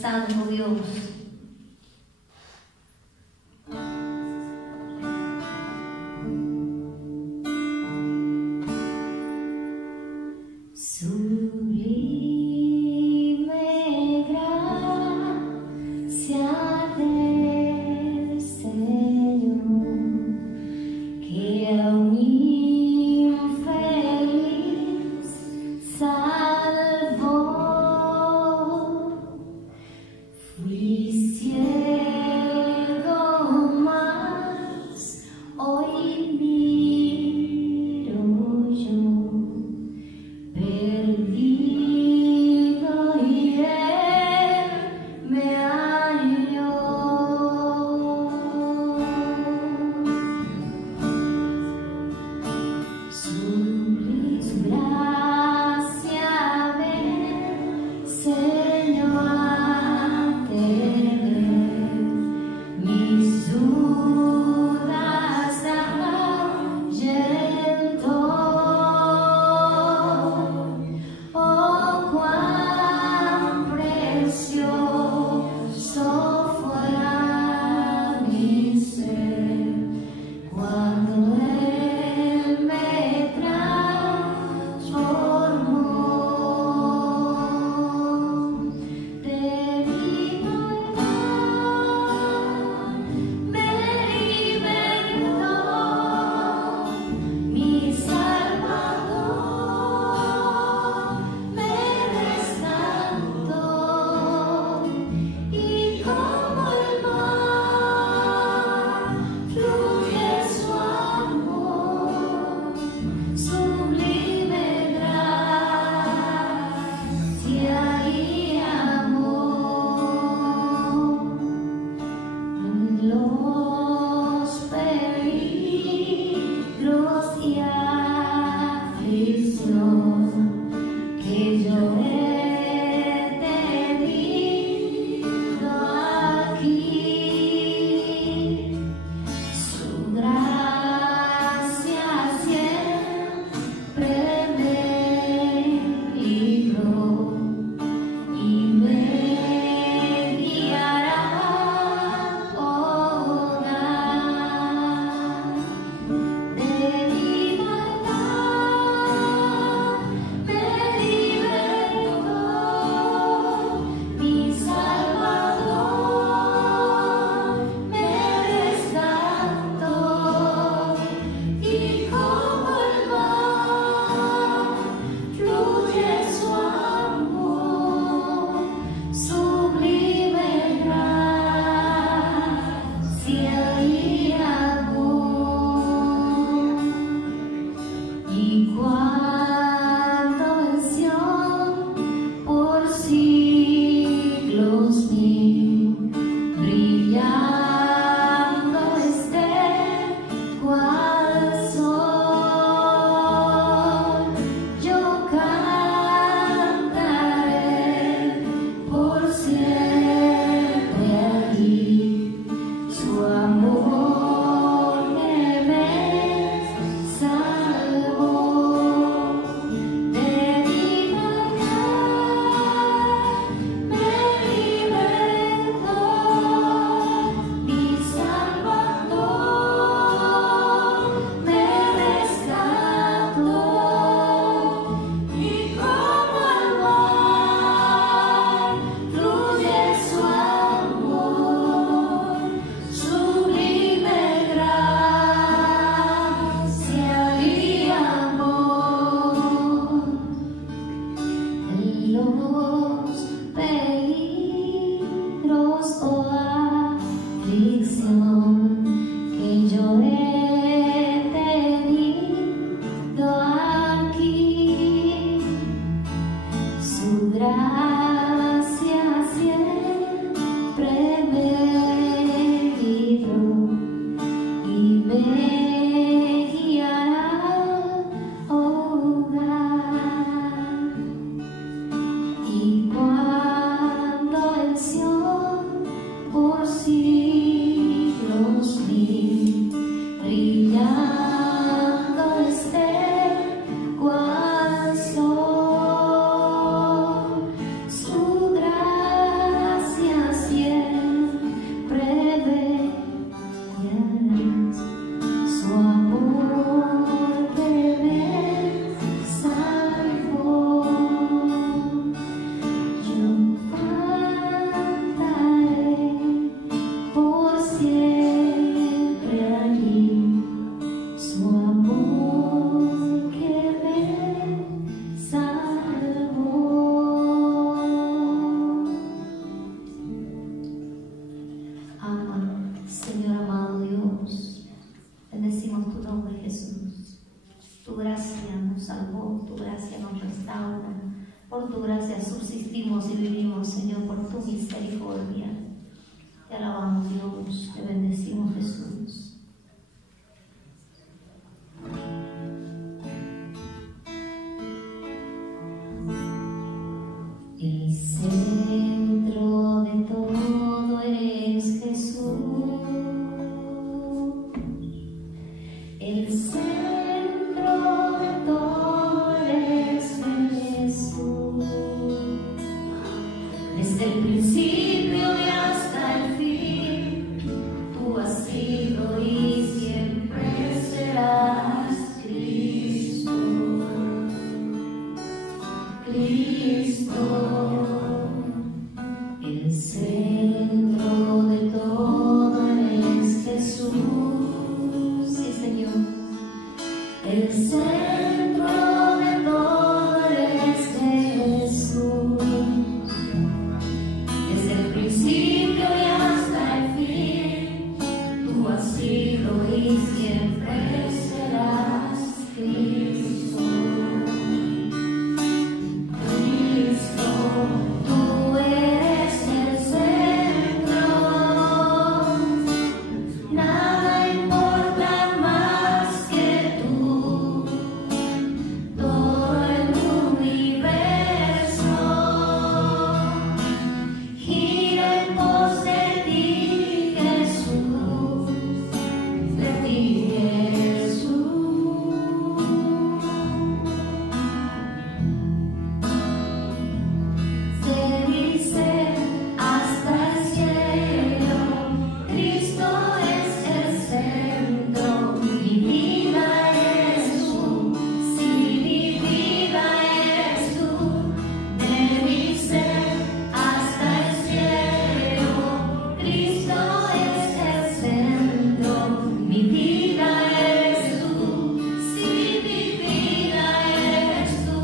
Santo Dios. era un infeliz salvo. Fui ciego más, hoy miro yo, perdido y él me halló. Tu gracia nos salvó, tu gracia nos restaura. Por tu gracia subsistimos y vivimos, Señor, por tu misericordia. Te alabamos, Dios, te bendecimos, Jesús. El centro de todo eres Jesús. El centro de todo eres Jesús. Desde el principio y hasta el fin, tú has sido y siempre serás Cristo. Cristo, el centro de todo eres Jesús. Sí, Señor. El centro de todo eres Jesús. Desde el principio y hasta el fin, tú has sido y siempre serás Cristo. Cristo, tú eres el centro. Nada importa más que tú. Todo el universo gira en pos de ti, Jesús, de ti, Jesús. Se dice hasta el cielo, Cristo es el centro. Mi vida eres tú, si mi vida eres tú. De mi ser hasta el cielo, Cristo es el centro. Mi vida eres tú, si mi vida eres tú.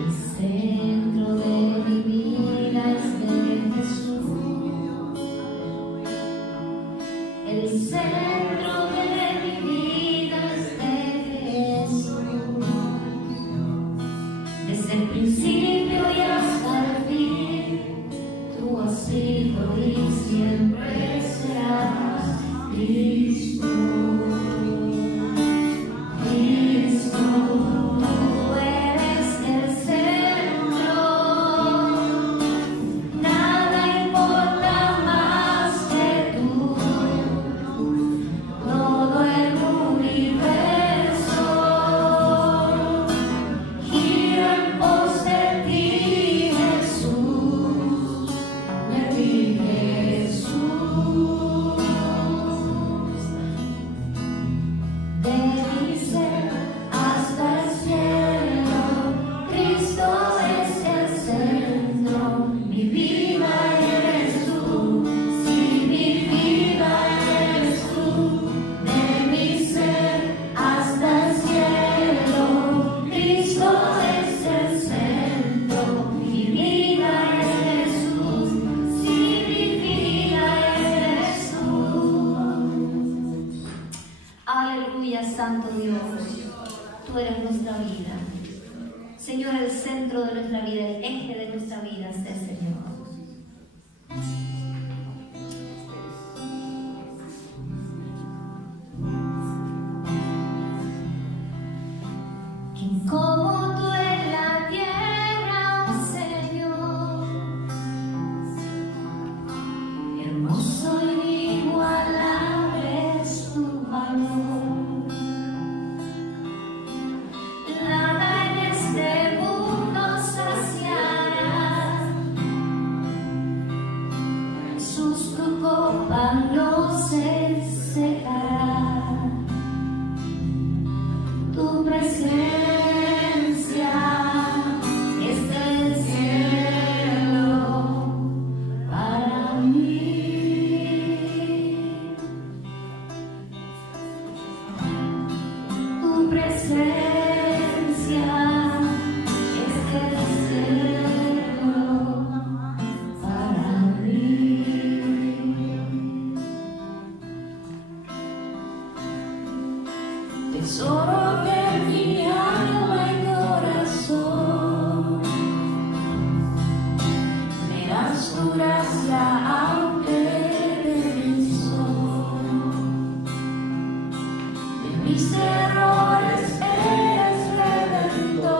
El centro de mi vida es de Jesús. El centro de mi vida es de Jesús. Desde el principio y hasta el fin, tú has sido y siempre serás Cristo. Cristo, tú eres el centro. Nada importa más que tú. Todo el universo gira en pos de ti, Jesús, de ti, Jesús. De mi ser hasta el cielo, Cristo es el centro. Mi vida eres tú, si mi vida eres tú. De mi ser hasta el cielo, Cristo es el centro. Mi vida es Jesús, si mi vida eres tú. Aleluya, Santo Dios, tú eres nuestra vida. Señor, el centro de nuestra vida, el eje de nuestra vida es el Señor. ¿Quién como tú en la tierra, oh Señor? Hermoso y inigualable es tu valor. Nada en este mundo saciará. Jesús, tu copa no se secará. Tu presencia es el cielo para mí. Tu presencia es el cielo para mí. tesoro de mi alma y corazón. Me das tu gracia aunque débil soy. De mis errores eres redentor.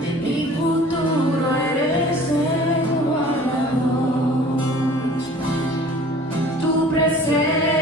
De mi futuro eres el guardador. Tu presencia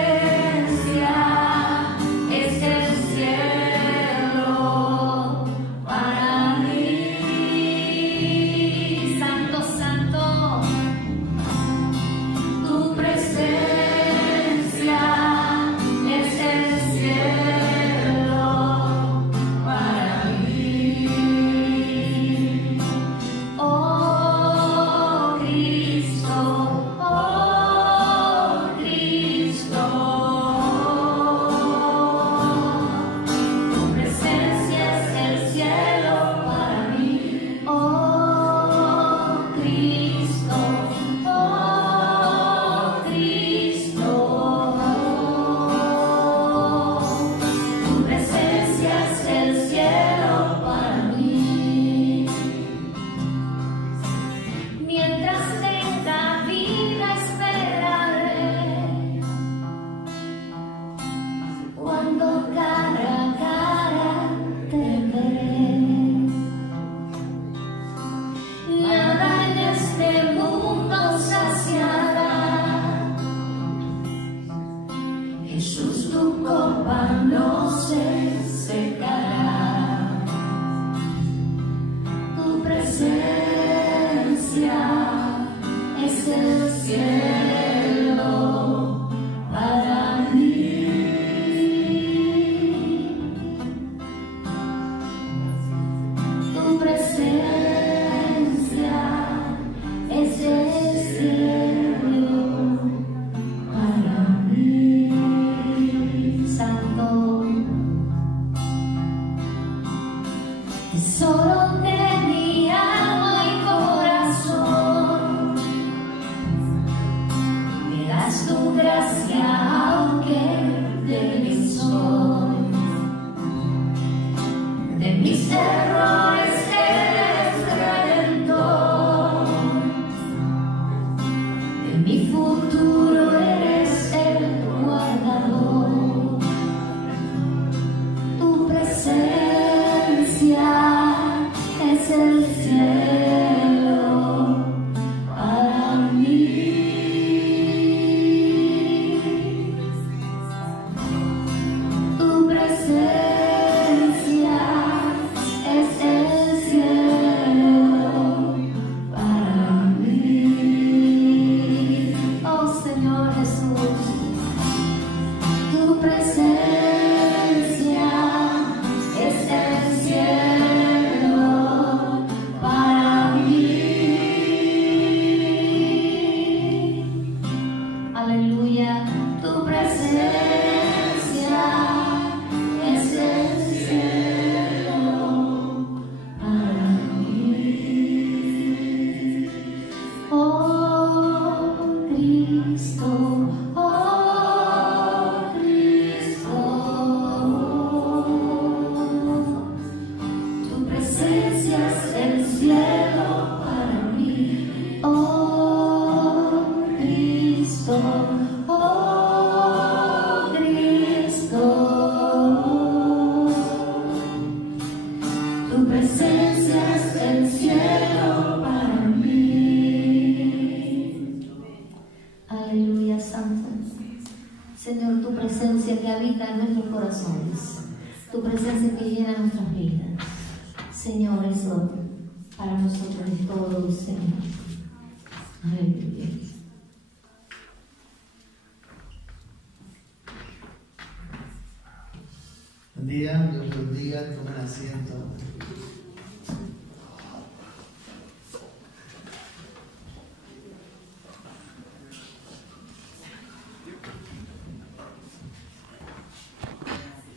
Buen día, Dios los bendiga, tomen asiento.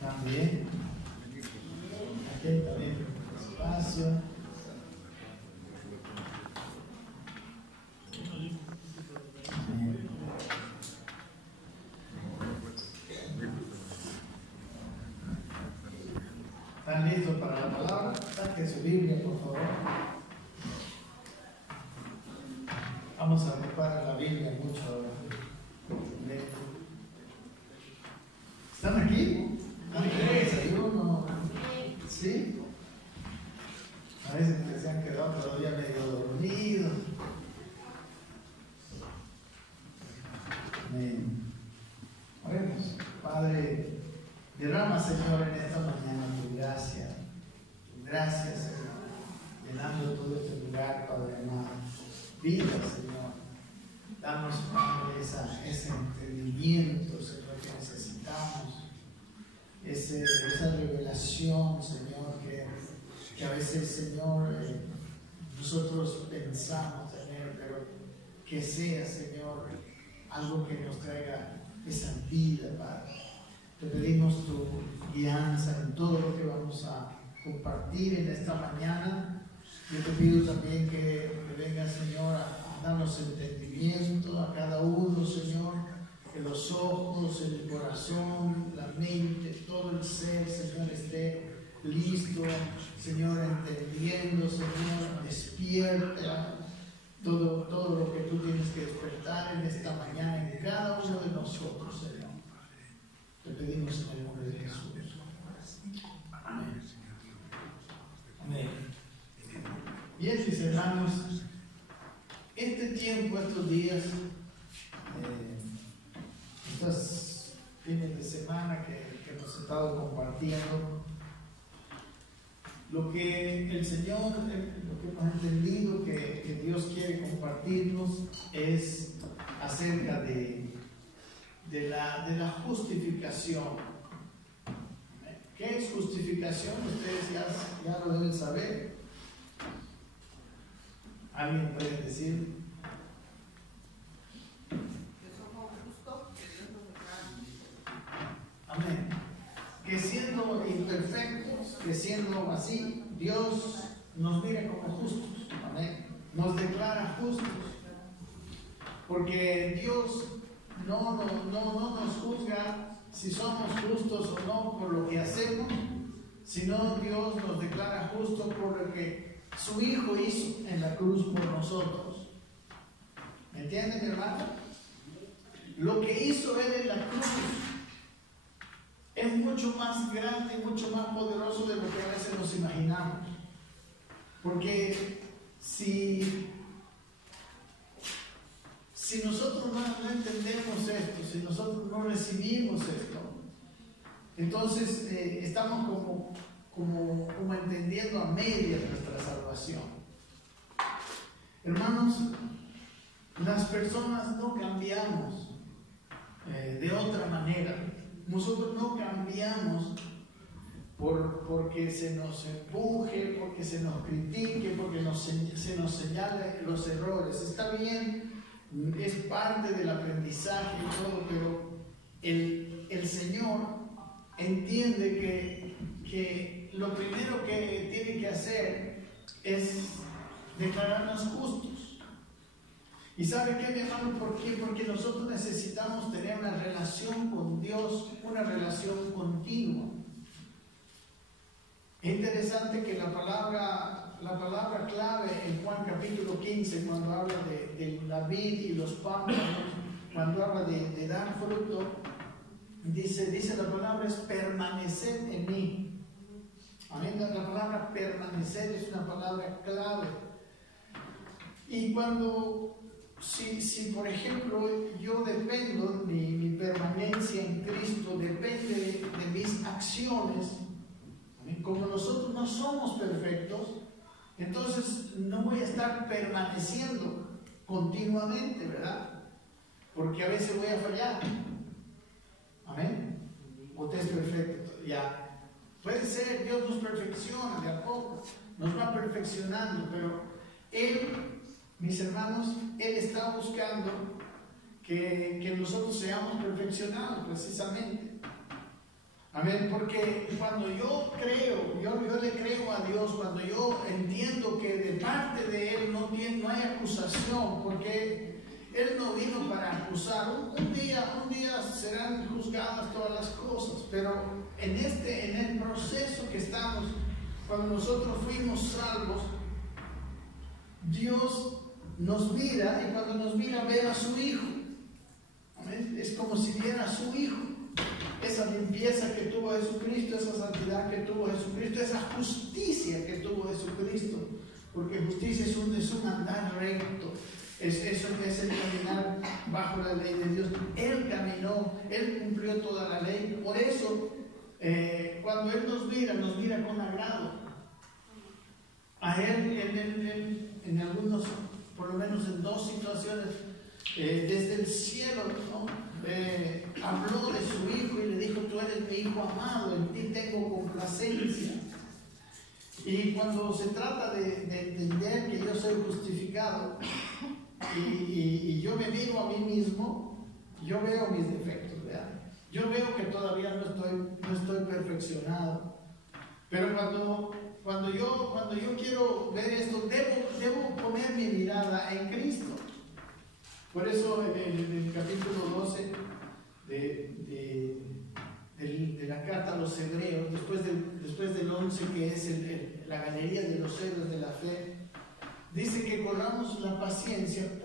También, aquí también espacio. ¿Están listos para la palabra? Saquen su Biblia, por favor. Vamos a ocupar la Biblia mucho ahora. ¿Están aquí? ¿Desayuno? ¿Sí? A veces que se han quedado todavía medio dormidos. Amén. Oremos. Padre, derrama, Señor, en esta mañana tu gracia. Tu gracia, Señor. Llenando todo este lugar, Padre amado. Vida, Señor. Danos, Padre, ese entendimiento, Señor, que necesitamos. Esa revelación, Señor, que a veces, Señor, nosotros pensamos tener, pero que sea, Señor, algo que nos traiga esa vida, Padre. Te pedimos tu guianza en todo lo que vamos a compartir en esta mañana. Yo te pido también que venga, Señor, a darnos entendimiento a cada uno, Señor, que los ojos, el corazón, la mente, todo el ser, Señor, esté listo, Señor, entendiendo, Señor, despierta todo lo que tú tienes que despertar en esta mañana en cada uno de nosotros, Señor. Te pedimos en el nombre de Jesús. Amén. Amén. Bien, mis hermanos, este tiempo, estos días, estos fines de semana que hemos estado compartiendo, lo que el Señor, lo que hemos entendido que Dios quiere compartirnos es acerca de la justificación. ¿Qué es justificación? Ustedes ya lo deben saber. ¿Alguien puede decir? Que somos justos, que Dios nos declara. Amén. Que siendo imperfectos, que siendo así, Dios nos mira como justos. Amén. Nos declara justos. Porque Dios no nos juzga si somos justos o no por lo que hacemos, sino Dios nos declara justos por lo que su Hijo hizo en la cruz por nosotros. ¿Me entienden, mi hermano? Lo que hizo Él en la cruz es mucho más grande y mucho más poderoso de lo que a veces nos imaginamos. Porque si nosotros no entendemos esto, si nosotros no recibimos esto, entonces estamos como entendiendo a medias nuestra salvación. Hermanos, las personas no cambiamos de otra manera. Nosotros no cambiamos porque se nos empuje, porque se nos critique, porque se nos señale los errores. Está bien, es parte del aprendizaje y todo, pero el Señor entiende que lo primero que tiene que hacer es declararnos justos. ¿Y sabe qué, mi hermano? ¿Por qué? Porque nosotros necesitamos tener una relación con Dios, una relación continua. Es interesante que la palabra clave en Juan capítulo 15, cuando habla de la vid y los pámpanos, cuando habla de dar fruto, dice la palabra es permanecer en mí. Amén. La palabra permanecer es una palabra clave. Y si por ejemplo yo dependo, mi permanencia en Cristo depende de mis acciones, como nosotros no somos perfectos, entonces no voy a estar permaneciendo continuamente, ¿verdad? Porque a veces voy a fallar. Amén. Usted es perfecto, ya. Puede ser, Dios nos perfecciona de a poco, nos va perfeccionando, pero Él, mis hermanos, Él está buscando que nosotros seamos perfeccionados precisamente. Amén, porque cuando yo creo, yo le creo a Dios, cuando yo entiendo que de parte de Él no hay acusación, porque Él no vino para acusar. Un día se serán juzgadas todas las cosas, pero en el proceso que estamos, cuando nosotros fuimos salvos, Dios nos mira, y cuando nos mira ve a su Hijo. ¿Amén? Es como si viera a su Hijo. Esa limpieza que tuvo Jesucristo, esa santidad que tuvo Jesucristo, esa justicia que tuvo Jesucristo, porque justicia es un andar recto, es el caminar bajo la ley de Dios. Él caminó, Él cumplió toda la ley. Por eso, cuando Él nos mira con agrado. A Él, en algunos, por lo menos en dos situaciones, desde el cielo, ¿no? Habló de su Hijo y le dijo: tú eres mi Hijo amado, en ti tengo complacencia. Y cuando se trata de entender que yo soy justificado y yo me miro a mí mismo, yo veo mis defectos, ¿verdad? Yo veo que todavía no estoy perfeccionado. Pero cuando yo quiero ver esto, debo poner mi mirada en Cristo. Por eso en el capítulo 12 de la carta a los Hebreos, después del 11, que es la galería de los héroes de la fe, dice que corramos la paciencia,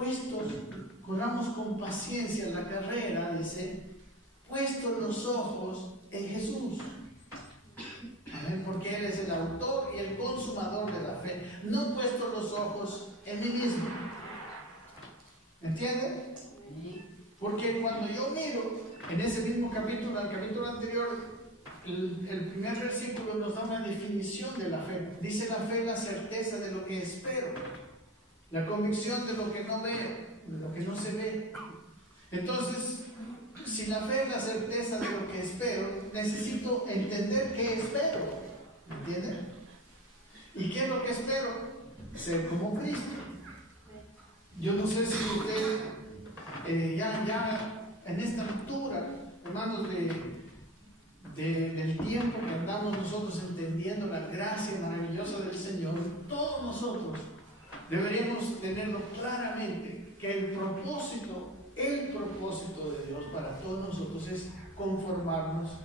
corramos con paciencia la carrera, dice, puestos los ojos en Jesús. Porque Él es el autor y el consumador de la fe. No puesto los ojos en mí mismo. ¿Entienden? Porque cuando yo miro en ese mismo capítulo, al capítulo anterior, el primer versículo nos da una definición de la fe. Dice: la fe es la certeza de lo que espero, la convicción de lo que no veo, de lo que no se ve. Entonces, si la fe es la certeza de lo que espero, necesito entender qué espero. ¿Entienden? ¿Y qué es lo que espero? Ser como Cristo. Yo no sé si usted ya en esta altura, hermanos, del tiempo que andamos nosotros entendiendo la gracia maravillosa del Señor, todos nosotros deberíamos tenerlo claramente, que el propósito de Dios para todos nosotros es conformarnos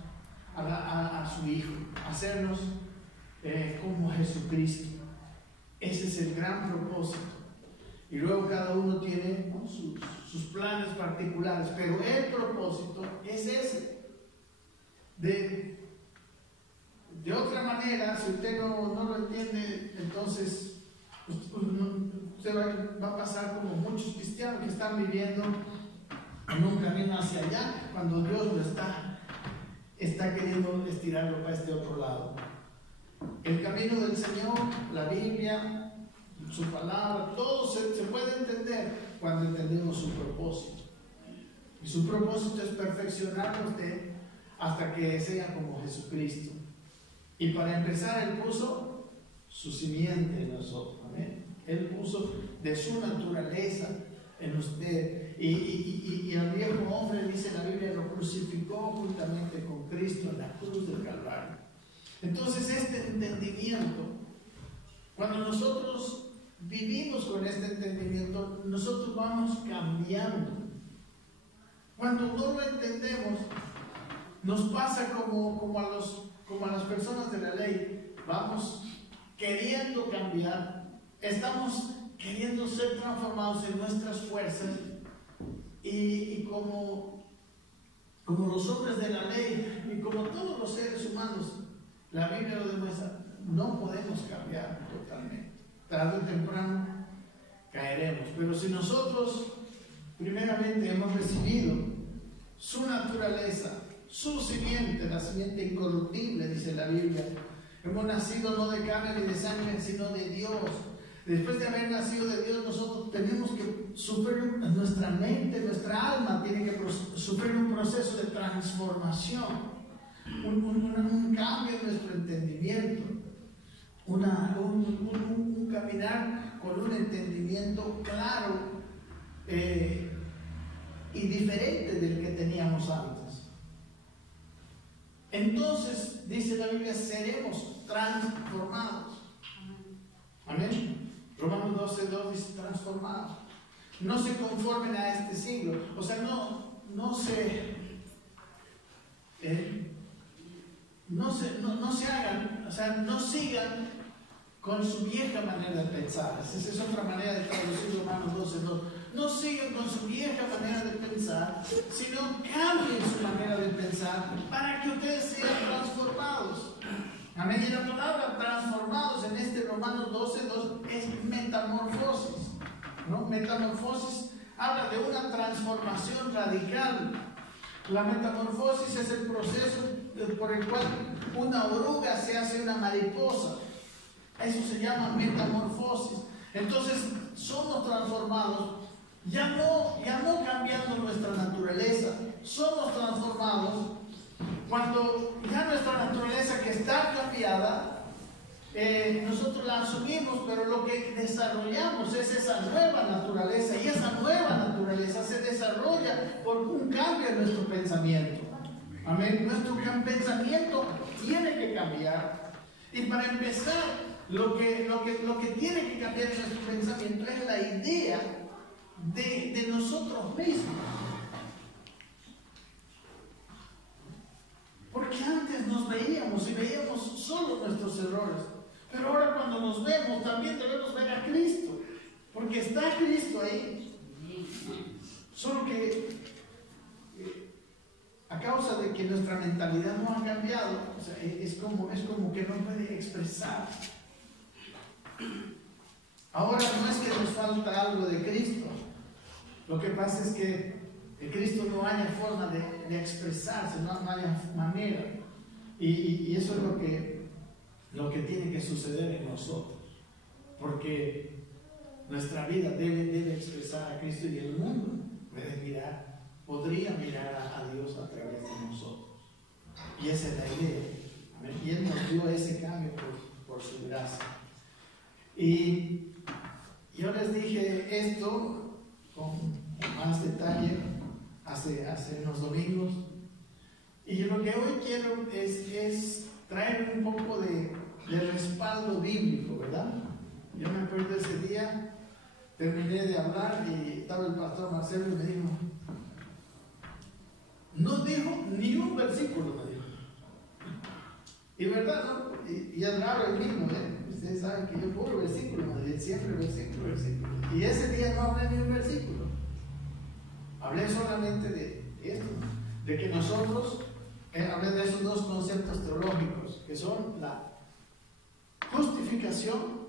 a su Hijo, hacernos como Jesucristo. Ese es el gran propósito. Y luego cada uno tiene, ¿no?, sus planes particulares, pero el propósito es ese. De otra manera, si usted no lo entiende, entonces usted va a pasar como muchos cristianos que están viviendo en un camino hacia allá, cuando Dios lo está queriendo estirarlo para este otro lado. El camino del Señor, la Biblia, su palabra, todo se puede entender cuando entendemos su propósito. Y su propósito es perfeccionar a usted hasta que sea como Jesucristo. Y para empezar, Él puso su simiente en nosotros. ¿Amén? Él puso de su naturaleza en usted. Y al viejo hombre, dice la Biblia, lo crucificó juntamente con Cristo en la cruz del Calvario. Entonces, este entendimiento, cuando nosotros vivimos con este entendimiento, nosotros vamos cambiando. Cuando no lo entendemos, nos pasa como a las personas de la ley. Vamos queriendo cambiar, estamos queriendo ser transformados en nuestras fuerzas, y como los hombres de la ley y como todos los seres humanos, la Biblia lo demuestra, no podemos cambiar totalmente. Tarde o temprano caeremos. Pero si nosotros primeramente hemos recibido su naturaleza, su simiente, la simiente incorruptible, dice la Biblia, hemos nacido no de carne ni de sangre, sino de Dios. Después de haber nacido de Dios, nosotros tenemos que sufrir, nuestra mente, nuestra alma tiene que sufrir un proceso de transformación, un cambio en nuestro entendimiento, un caminar con un entendimiento claro y diferente del que teníamos antes. Entonces, dice la Biblia, seremos transformados. Amén. Romanos 12:2 dice transformados. No se conformen a este siglo. O sea, no se no se hagan, o sea, no sigan con su vieja manera de pensar. Esa es otra manera de traducir Romanos 12:2. No sigan con su vieja manera de pensar, sino cambien su manera de pensar para que ustedes sean transformados. Amén. Y la palabra transformados en este Romanos 12:2 es metamorfosis, ¿no? Metamorfosis habla de una transformación radical. La metamorfosis es el proceso por el cual una oruga se hace una mariposa. Eso se llama metamorfosis. Entonces somos transformados, ya no cambiando nuestra naturaleza, somos transformados cuando ya nuestra naturaleza que está cambiada, nosotros la asumimos, pero lo que desarrollamos es esa nueva naturaleza, y esa nueva naturaleza se desarrolla por un cambio en nuestro pensamiento. Amén. Nuestro pensamiento tiene que cambiar, y para empezar, lo que tiene que cambiar en nuestro pensamiento es la idea de nosotros mismos. Porque antes nos veíamos y veíamos solo nuestros errores. Pero ahora cuando nos vemos también debemos ver a Cristo. Porque está Cristo ahí. Solo que a causa de que nuestra mentalidad no ha cambiado, o sea, es como que no puede expresar. Ahora no es que nos falta algo de Cristo. Lo que pasa es que en Cristo no hay forma de expresarse, no hay manera. Y eso es lo que tiene que suceder en nosotros. Porque nuestra vida debe expresar a Cristo, y el mundo podría mirar a Dios a través de nosotros. Y esa es la idea. Amén. Y Él nos dio ese cambio por su gracia. Y yo les dije esto con más detalle hace unos domingos, y lo que hoy quiero es traer un poco de respaldo bíblico, ¿verdad? Yo me acuerdo ese día, terminé de hablar y estaba el pastor Marcelo y me dijo, no dijo ni un versículo, me dijo. Y verdad, ¿no? Y es raro el mismo, ¿eh? Ustedes saben que yo puro versículo, siempre versículo. Y ese día no hablé ni un versículo. Hablé solamente de esto, de que nosotros, hablé de esos dos conceptos teológicos, que son la justificación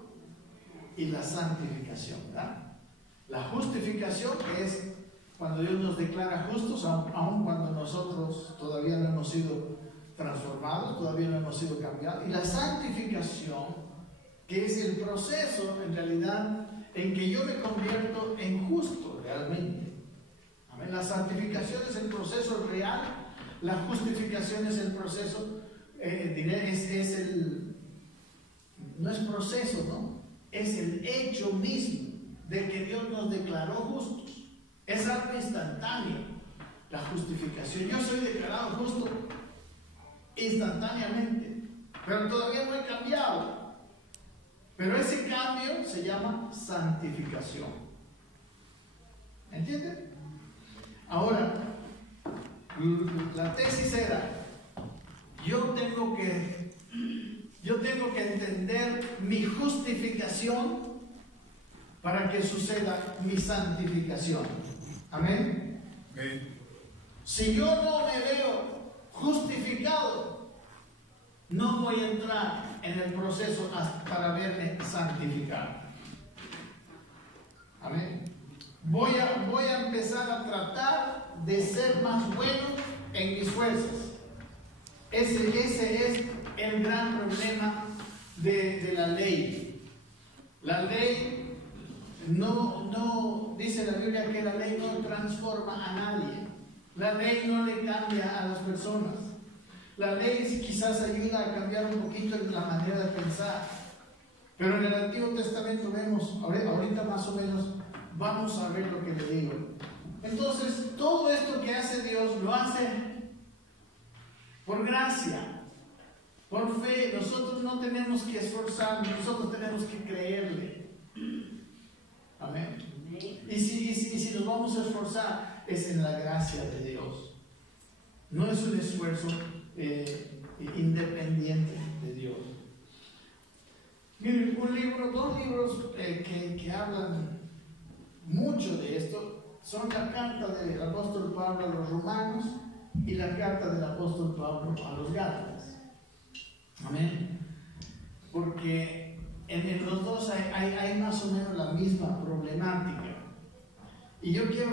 y la santificación, ¿verdad? La justificación, que es cuando Dios nos declara justos, aun cuando nosotros todavía no hemos sido transformados, todavía no hemos sido cambiados. Y la santificación, que es el proceso, en realidad, en que yo me convierto en justo realmente. Amén. La santificación es el proceso real, la justificación es el proceso, no es proceso, ¿no? Es el hecho mismo de que Dios nos declaró justos. Es algo instantáneo, la justificación. Yo soy declarado justo instantáneamente, pero todavía no he cambiado. Pero ese cambio se llama santificación. ¿Entienden? Ahora, la tesis era, yo tengo que entender mi justificación para que suceda mi santificación. Amén. Si yo no me veo justificado, no voy a entrar en el proceso para verme santificado. Amén. Voy a empezar a tratar de ser más bueno en mis fuerzas. Ese es el gran problema de la ley. La ley no dice la Biblia que la ley no transforma a nadie. La ley no le cambia a las personas. La ley quizás ayuda a cambiar un poquito la manera de pensar. Pero en el Antiguo Testamento vemos, ahorita más o menos, vamos a ver lo que le digo. Entonces, todo esto que hace Dios lo hace por gracia, por fe. Nosotros no tenemos que esforzarnos, nosotros tenemos que creerle. Amén. Y si nos vamos a esforzar, es en la gracia de Dios. No es un esfuerzo independiente de Dios. Miren, dos libros que hablan mucho de esto son la carta del apóstol Pablo a los romanos y la carta del apóstol Pablo a los Gálatas. Amén. Porque en los dos hay más o menos la misma problemática. Y yo quiero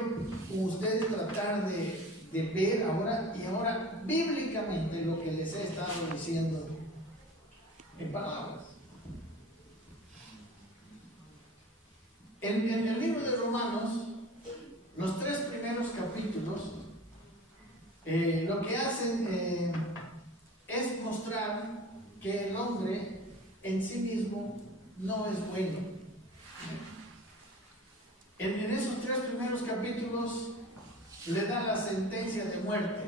con ustedes tratar de ver ahora bíblicamente lo que les he estado diciendo en palabras. En el libro de Romanos, los 3 primeros capítulos, lo que hacen es mostrar que el hombre en sí mismo no es bueno. En esos 3 primeros capítulos le da la sentencia de muerte,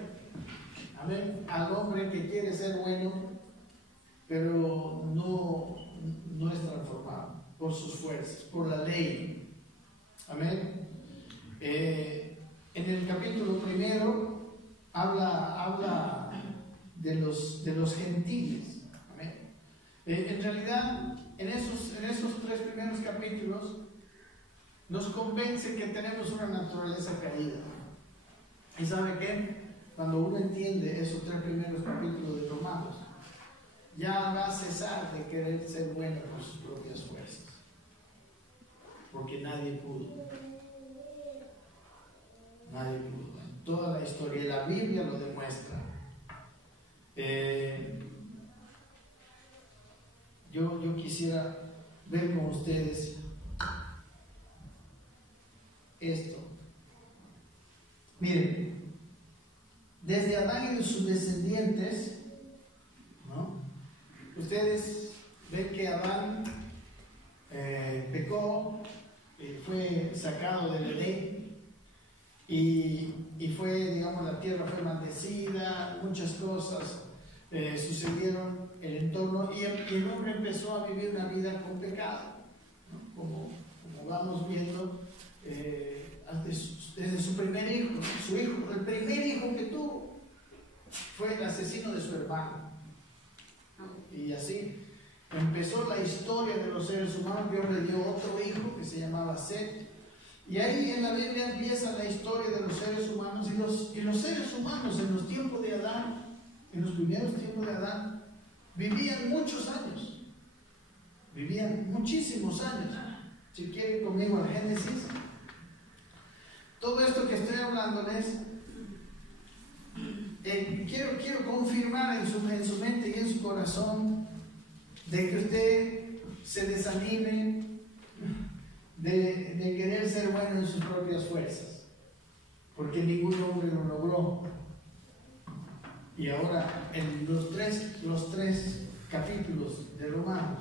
amén, al hombre que quiere ser bueno, pero no es transformado por sus fuerzas, por la ley. Amén. En el capítulo 1 habla de los gentiles. Amén. En realidad, en esos 3 primeros capítulos nos convence que tenemos una naturaleza caída. ¿Y sabe qué? Cuando uno entiende esos 3 primeros capítulos de Romanos, ya va a cesar de querer ser bueno por sus propias fuerzas, porque nadie pudo. Toda la historia, y la Biblia lo demuestra. Yo quisiera ver con ustedes esto. Miren, desde Adán y sus descendientes, ¿no? Ustedes ven que Adán pecó, fue sacado del Edén y fue, digamos, la tierra fue maldecida, muchas cosas sucedieron en el entorno y el hombre empezó a vivir una vida con pecado, ¿no? Como vamos viendo desde su primer hijo, el primer hijo que tuvo fue el asesino de su hermano. Y así empezó la historia de los seres humanos. Dios le dio otro hijo que se llamaba Set. Y ahí en la Biblia empieza la historia de los seres humanos. Y los seres humanos en los tiempos de Adán, en los primeros tiempos de Adán, vivían muchos años. Vivían muchísimos años. Si quieren conmigo al Génesis. Todo esto que estoy hablándoles, quiero confirmar en su mente y en su corazón de que usted se desanime de querer ser bueno en sus propias fuerzas, porque ningún hombre lo logró. Y ahora en los tres capítulos de Romanos,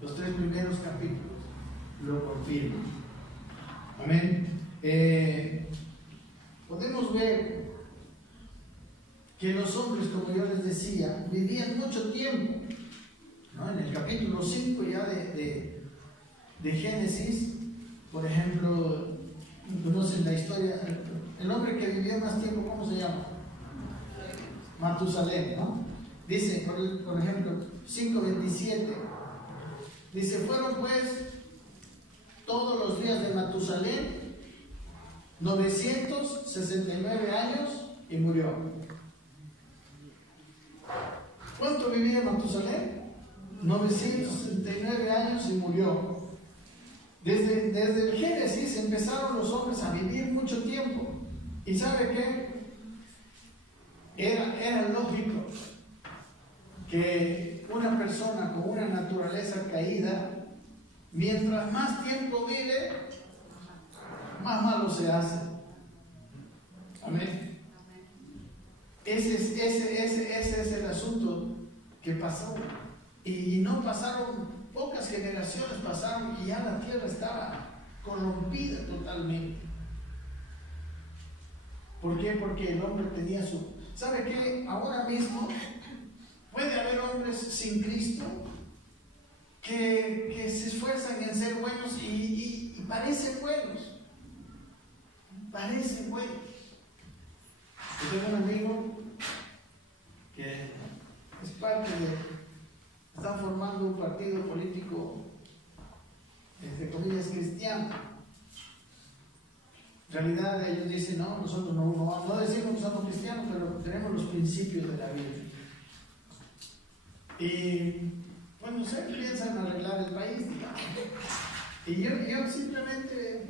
los 3 primeros capítulos lo confirman. Amén. Podemos ver que los hombres, como yo les decía, vivían mucho tiempo, ¿no? En el capítulo 5 ya de Génesis, por ejemplo, conocen la historia, el hombre que vivió más tiempo, ¿cómo se llama? Matusalén, ¿no? Dice, por ejemplo, 5:27, dice, fueron pues todos los días de Matusalén 969 años y murió. ¿Cuánto vivía Matusalén? 969 años y murió. Desde el Génesis empezaron los hombres a vivir mucho tiempo. ¿Y sabe qué? Era lógico que una persona con una naturaleza caída, mientras más tiempo vive, más malo se hace. Amén. Ese es el asunto que pasó. Y no pasaron, pocas generaciones pasaron y ya la tierra estaba corrompida totalmente. ¿Por qué? Porque el hombre tenía su... ¿Sabe qué? Ahora mismo puede haber hombres sin Cristo que se esfuerzan en ser buenos y parecen buenos. Parecen buenos. Yo tengo un amigo que es parte de, están formando un partido político, entre comillas, cristiano. En realidad ellos dicen, no, nosotros no decimos que somos cristianos, pero tenemos los principios de la Biblia. Y bueno, ustedes piensan arreglar el país, digamos. Y yo simplemente,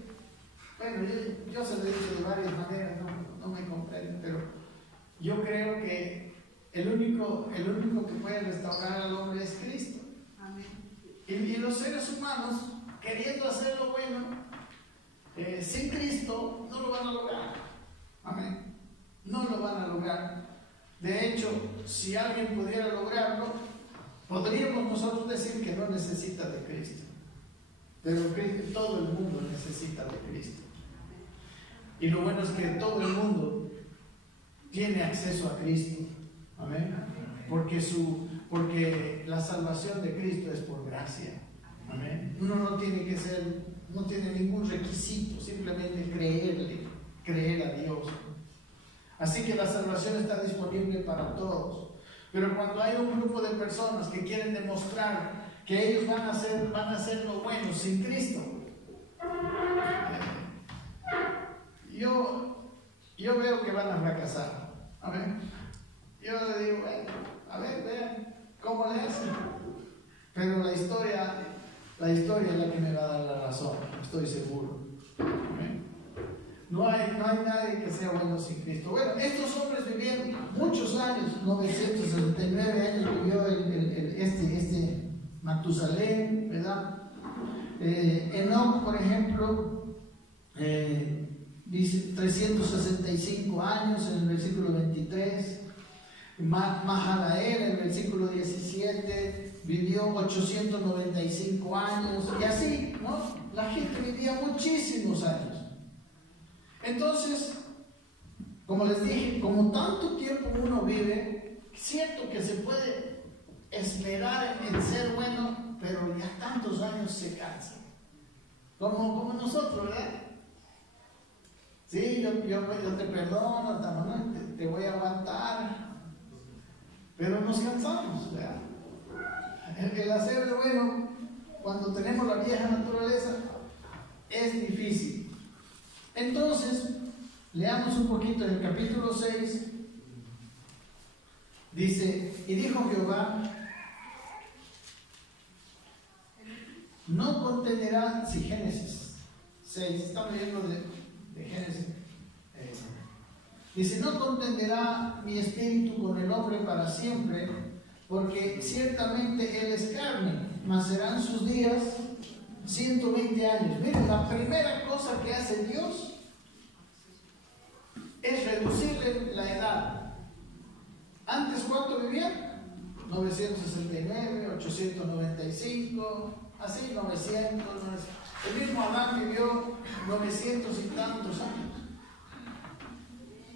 bueno, yo se lo he dicho de varias maneras, no me comprenden, pero yo creo que el único que puede restaurar al hombre es Cristo. Amén. Y los seres humanos, queriendo hacer lo bueno, sin Cristo no lo van a lograr. Amén. No lo van a lograr. De hecho, si alguien pudiera lograrlo, podríamos nosotros decir que no necesita de Cristo. Pero todo el mundo necesita de Cristo. Y lo bueno es que todo el mundo tiene acceso a Cristo. Amén. Porque la salvación de Cristo es por gracia. Amén. Uno no tiene ningún requisito, simplemente creer a Dios. Así que la salvación está disponible para todos. Pero cuando hay un grupo de personas que quieren demostrar que ellos van a hacer lo bueno sin Cristo, yo veo que van a fracasar. Amén. Yo le digo, bueno, a ver, vean cómo le hacen. Pero la historia es la que me va a dar la razón, estoy seguro. Amén. No hay nadie que sea bueno sin Cristo. Bueno, estos hombres vivieron muchos años, 969 años vivió este Matusalén, ¿verdad? Enoch, por ejemplo, dice 365 años en el versículo 23. Mahalael en el versículo 17 vivió 895 años, y así, ¿no? La gente vivía muchísimos años. Entonces, como les dije, como tanto tiempo uno vive, cierto que se puede esmerar en ser bueno, pero ya tantos años se cansa. Como nosotros, ¿verdad? Sí, yo te perdono, te voy a aguantar, pero nos cansamos, ¿verdad? El hacer bueno, cuando tenemos la vieja naturaleza, es difícil. Entonces, leamos un poquito en el capítulo 6. Dice, y dijo Jehová, no contenderá, si Génesis 6, estamos leyendo de Génesis. Dice, no contenderá mi espíritu con el hombre para siempre, porque ciertamente él es carne, mas serán sus días 120 años. Miren, la primera cosa que hace Dios es reducirle la edad. Antes, ¿cuánto vivían? 969, 895, así 900. El mismo Adán vivió 900 y tantos años.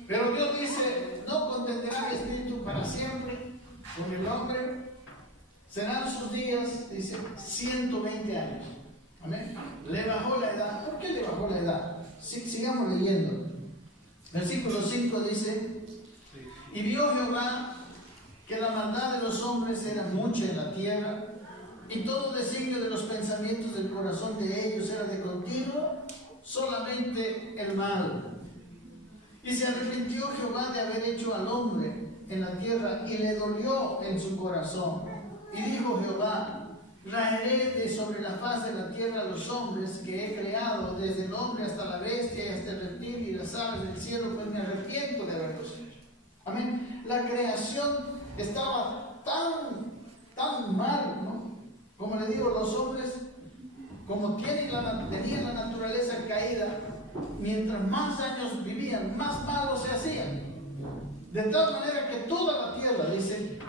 Pero Dios dice, no contenderá mi espíritu para siempre con el hombre. Serán sus días, dice, 120 años. Amén. Le bajó la edad. ¿Por qué le bajó la edad? Sigamos leyendo. Versículo 5 dice, y vio Jehová que la maldad de los hombres era mucha en la tierra, y todo designio de los pensamientos del corazón de ellos era de continuo, solamente el mal. Y se arrepintió Jehová de haber hecho al hombre en la tierra, y le dolió en su corazón. Y dijo Jehová, raeré de sobre la faz de la tierra a los hombres que he creado, desde el hombre hasta la bestia y hasta el reptil y las aves del cielo, pues me arrepiento de haberlos hecho. Amén. La creación estaba tan mal, ¿no? Como le digo, los hombres, como tenían la naturaleza caída, mientras más años vivían, más malos se hacían. De tal manera que toda la tierra, dice,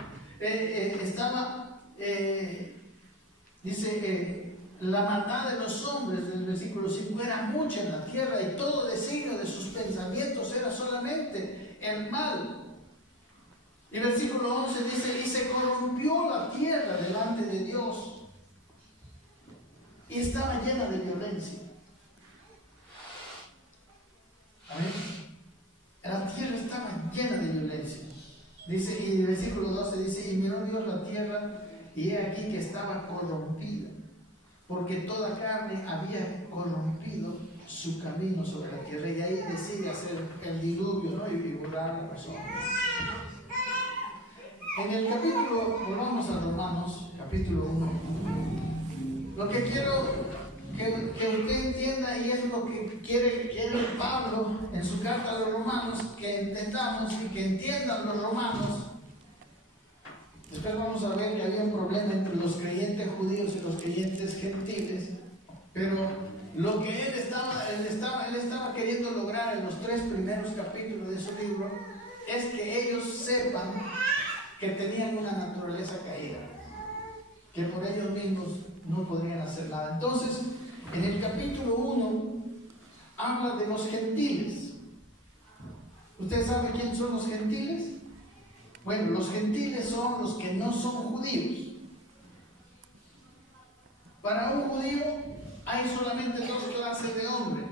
la maldad de los hombres, del versículo 5, era mucha en la tierra, y todo designio de sus pensamientos era solamente el mal. Y el versículo 11 dice, y se corrompió la tierra delante de Dios, y estaba llena de violencia. Amén. La tierra estaba llena de violencia. Dice, y el versículo 12 dice, y miró la tierra, y he aquí que estaba corrompida, porque toda carne había corrompido su camino sobre la tierra. Y ahí decide hacer el diluvio, ¿no? Y borrar a los hombres. En el capítulo, volvamos a Romanos, capítulo 1. Lo que quiero que usted entienda, y es lo que quiere Pablo en su carta a los romanos, que entendamos y que entiendan los romanos. Después vamos a ver que había un problema entre los creyentes judíos y los creyentes gentiles, pero lo que él estaba queriendo lograr en los 3 primeros capítulos de su libro es que ellos sepan que tenían una naturaleza caída, que por ellos mismos no podrían hacer nada. Entonces, en el capítulo 1 habla de los gentiles. ¿Usted sabe quiénes son los gentiles? Bueno, los gentiles son los que no son judíos. Para un judío hay solamente 2 clases de hombre.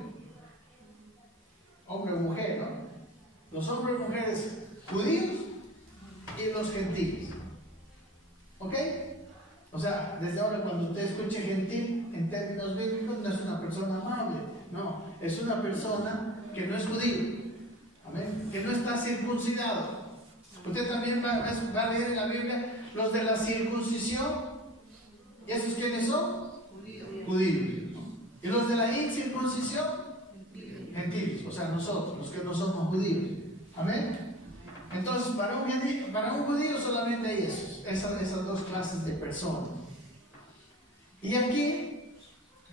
Hombre o mujer, ¿no? Los hombres y mujeres judíos y los gentiles. ¿Ok? O sea, desde ahora cuando usted escuche gentil en términos bíblicos, no es una persona amable, no, es una persona que no es judío, ¿amén? Que no está circuncidado. Usted también va a leer en la Biblia los de la circuncisión. ¿Y esos quiénes son? Judíos. ¿Y los de la incircuncisión? Gentiles, o sea, nosotros, los que no somos judíos. ¿Amén? Entonces, para un judío solamente hay esas 2 clases de personas. Y aquí,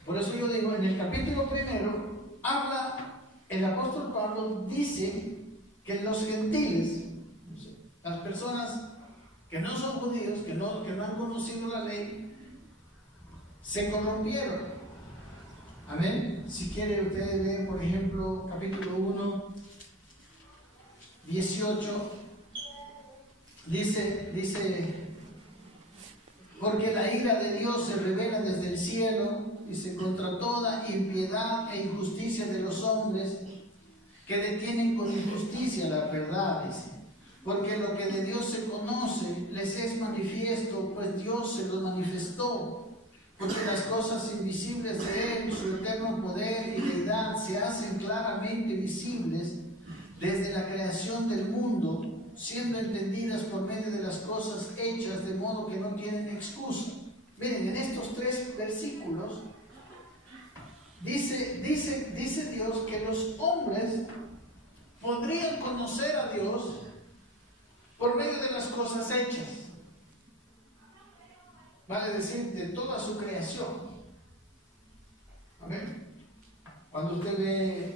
por eso yo digo, en el capítulo 1 habla, el apóstol Pablo dice que los gentiles, las personas que no son judíos, que no han conocido la ley, se corrompieron. Amén. Si quiere ustedes ver, por ejemplo, capítulo 1, 18, dice, porque la ira de Dios se revela desde el cielo, dice, contra toda impiedad e injusticia de los hombres que detienen con injusticia la verdad, dice. Porque lo que de Dios se conoce les es manifiesto, pues Dios se lo manifestó. Porque las cosas invisibles de Él, su eterno poder y deidad, se hacen claramente visibles desde la creación del mundo, siendo entendidas por medio de las cosas hechas, de modo que no tienen excusa. Miren, en estos 3 versículos dice Dios que los hombres podrían conocer a Dios por medio de las cosas hechas, vale decir, de toda su creación. ¿Amén? Cuando usted ve,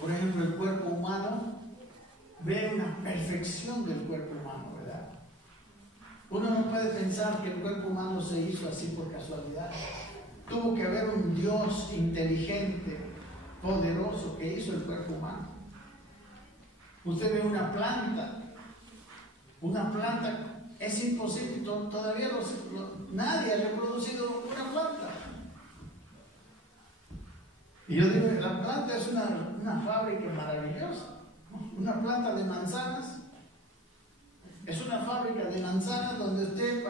por ejemplo, el cuerpo humano, ve una perfección del cuerpo humano, ¿verdad? Uno no puede pensar que el cuerpo humano se hizo así por casualidad. Tuvo que haber un Dios inteligente, poderoso, que hizo el cuerpo humano. Usted ve una planta, es imposible, todavía nadie ha reproducido una planta. Y yo digo, la planta es una fábrica maravillosa. Una planta de manzanas es una fábrica de manzanas donde usted,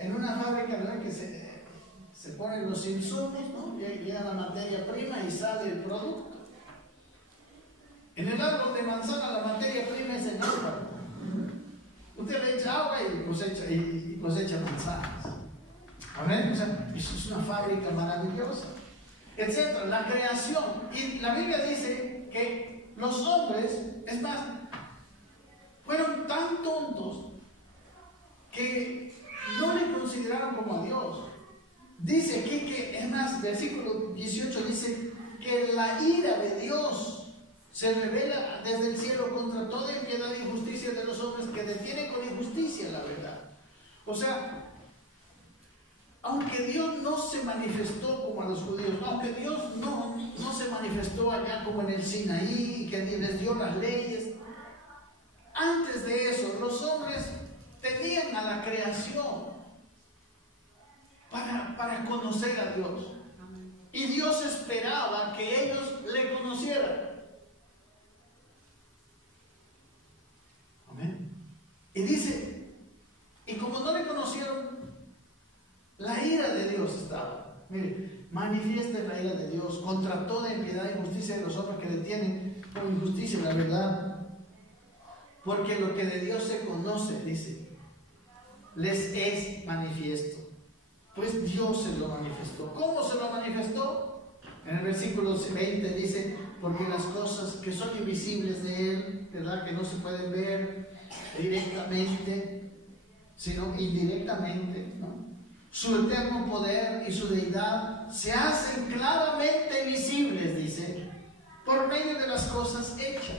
en una fábrica, ¿verdad?, que se ponen los insumos, ¿no? Llega la materia prima y sale el producto. En el árbol de manzana la materia prima es el agua. Usted le echa agua y cosecha manzanas. ¿Amén? O sea, eso es una fábrica maravillosa, etcétera. La creación. Y la Biblia dice que los hombres, es más, fueron tan tontos que no le consideraron como a Dios. Dice aquí que, es más, versículo 18 dice que la ira de Dios se revela desde el cielo contra toda impiedad e injusticia de los hombres que detienen con injusticia la verdad. O sea, aunque Dios no se manifestó como a los judíos, aunque Dios no se manifestó allá como en el Sinaí, que les dio las leyes, antes de eso los hombres tenían a la creación para conocer a Dios. Y Dios esperaba que ellos le conocieran. Amén. Y dice, Mire, manifiesta la ira de Dios contra toda impiedad e injusticia de los hombres que detienen con injusticia la verdad. Porque lo que de Dios se conoce, dice, les es manifiesto. Pues Dios se lo manifestó. ¿Cómo se lo manifestó? En el versículo 20 dice, porque las cosas que son invisibles de Él, ¿verdad? Que no se pueden ver directamente, sino indirectamente, ¿no? Su eterno poder y su deidad se hacen claramente visibles, dice, por medio de las cosas hechas.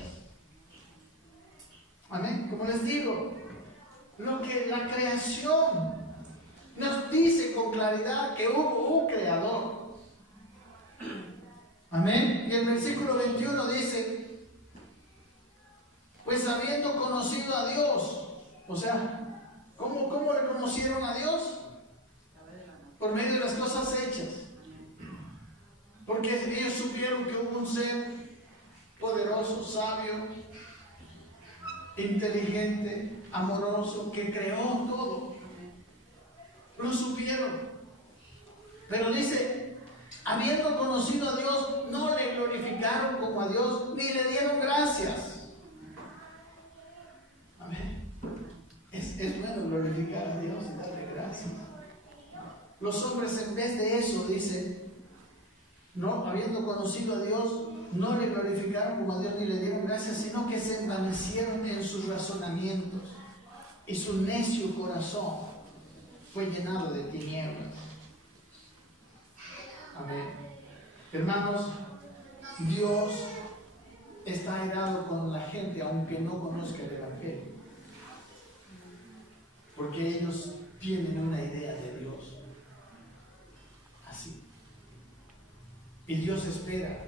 Amén. Como les digo, lo que la creación nos dice con claridad que hubo un creador. Amén. Y el versículo 21 dice, pues habiendo conocido a Dios, o sea, ¿cómo le conocieron a Dios? Por medio de las cosas hechas. Porque ellos supieron que hubo un ser poderoso, sabio, inteligente, amoroso, que creó todo. Lo supieron. Pero dice, habiendo conocido a Dios, no le glorificaron como a Dios, ni le dieron gracias. Amén. Es bueno glorificar a Dios y darle gracias. Los hombres en vez de eso, dice, no, habiendo conocido a Dios, no le glorificaron como a Dios ni le dieron gracias, sino que se envanecieron en sus razonamientos y su necio corazón fue llenado de tinieblas. Amén. Hermanos, Dios está airado con la gente aunque no conozca el Evangelio, porque ellos tienen una idea de Dios así, y Dios espera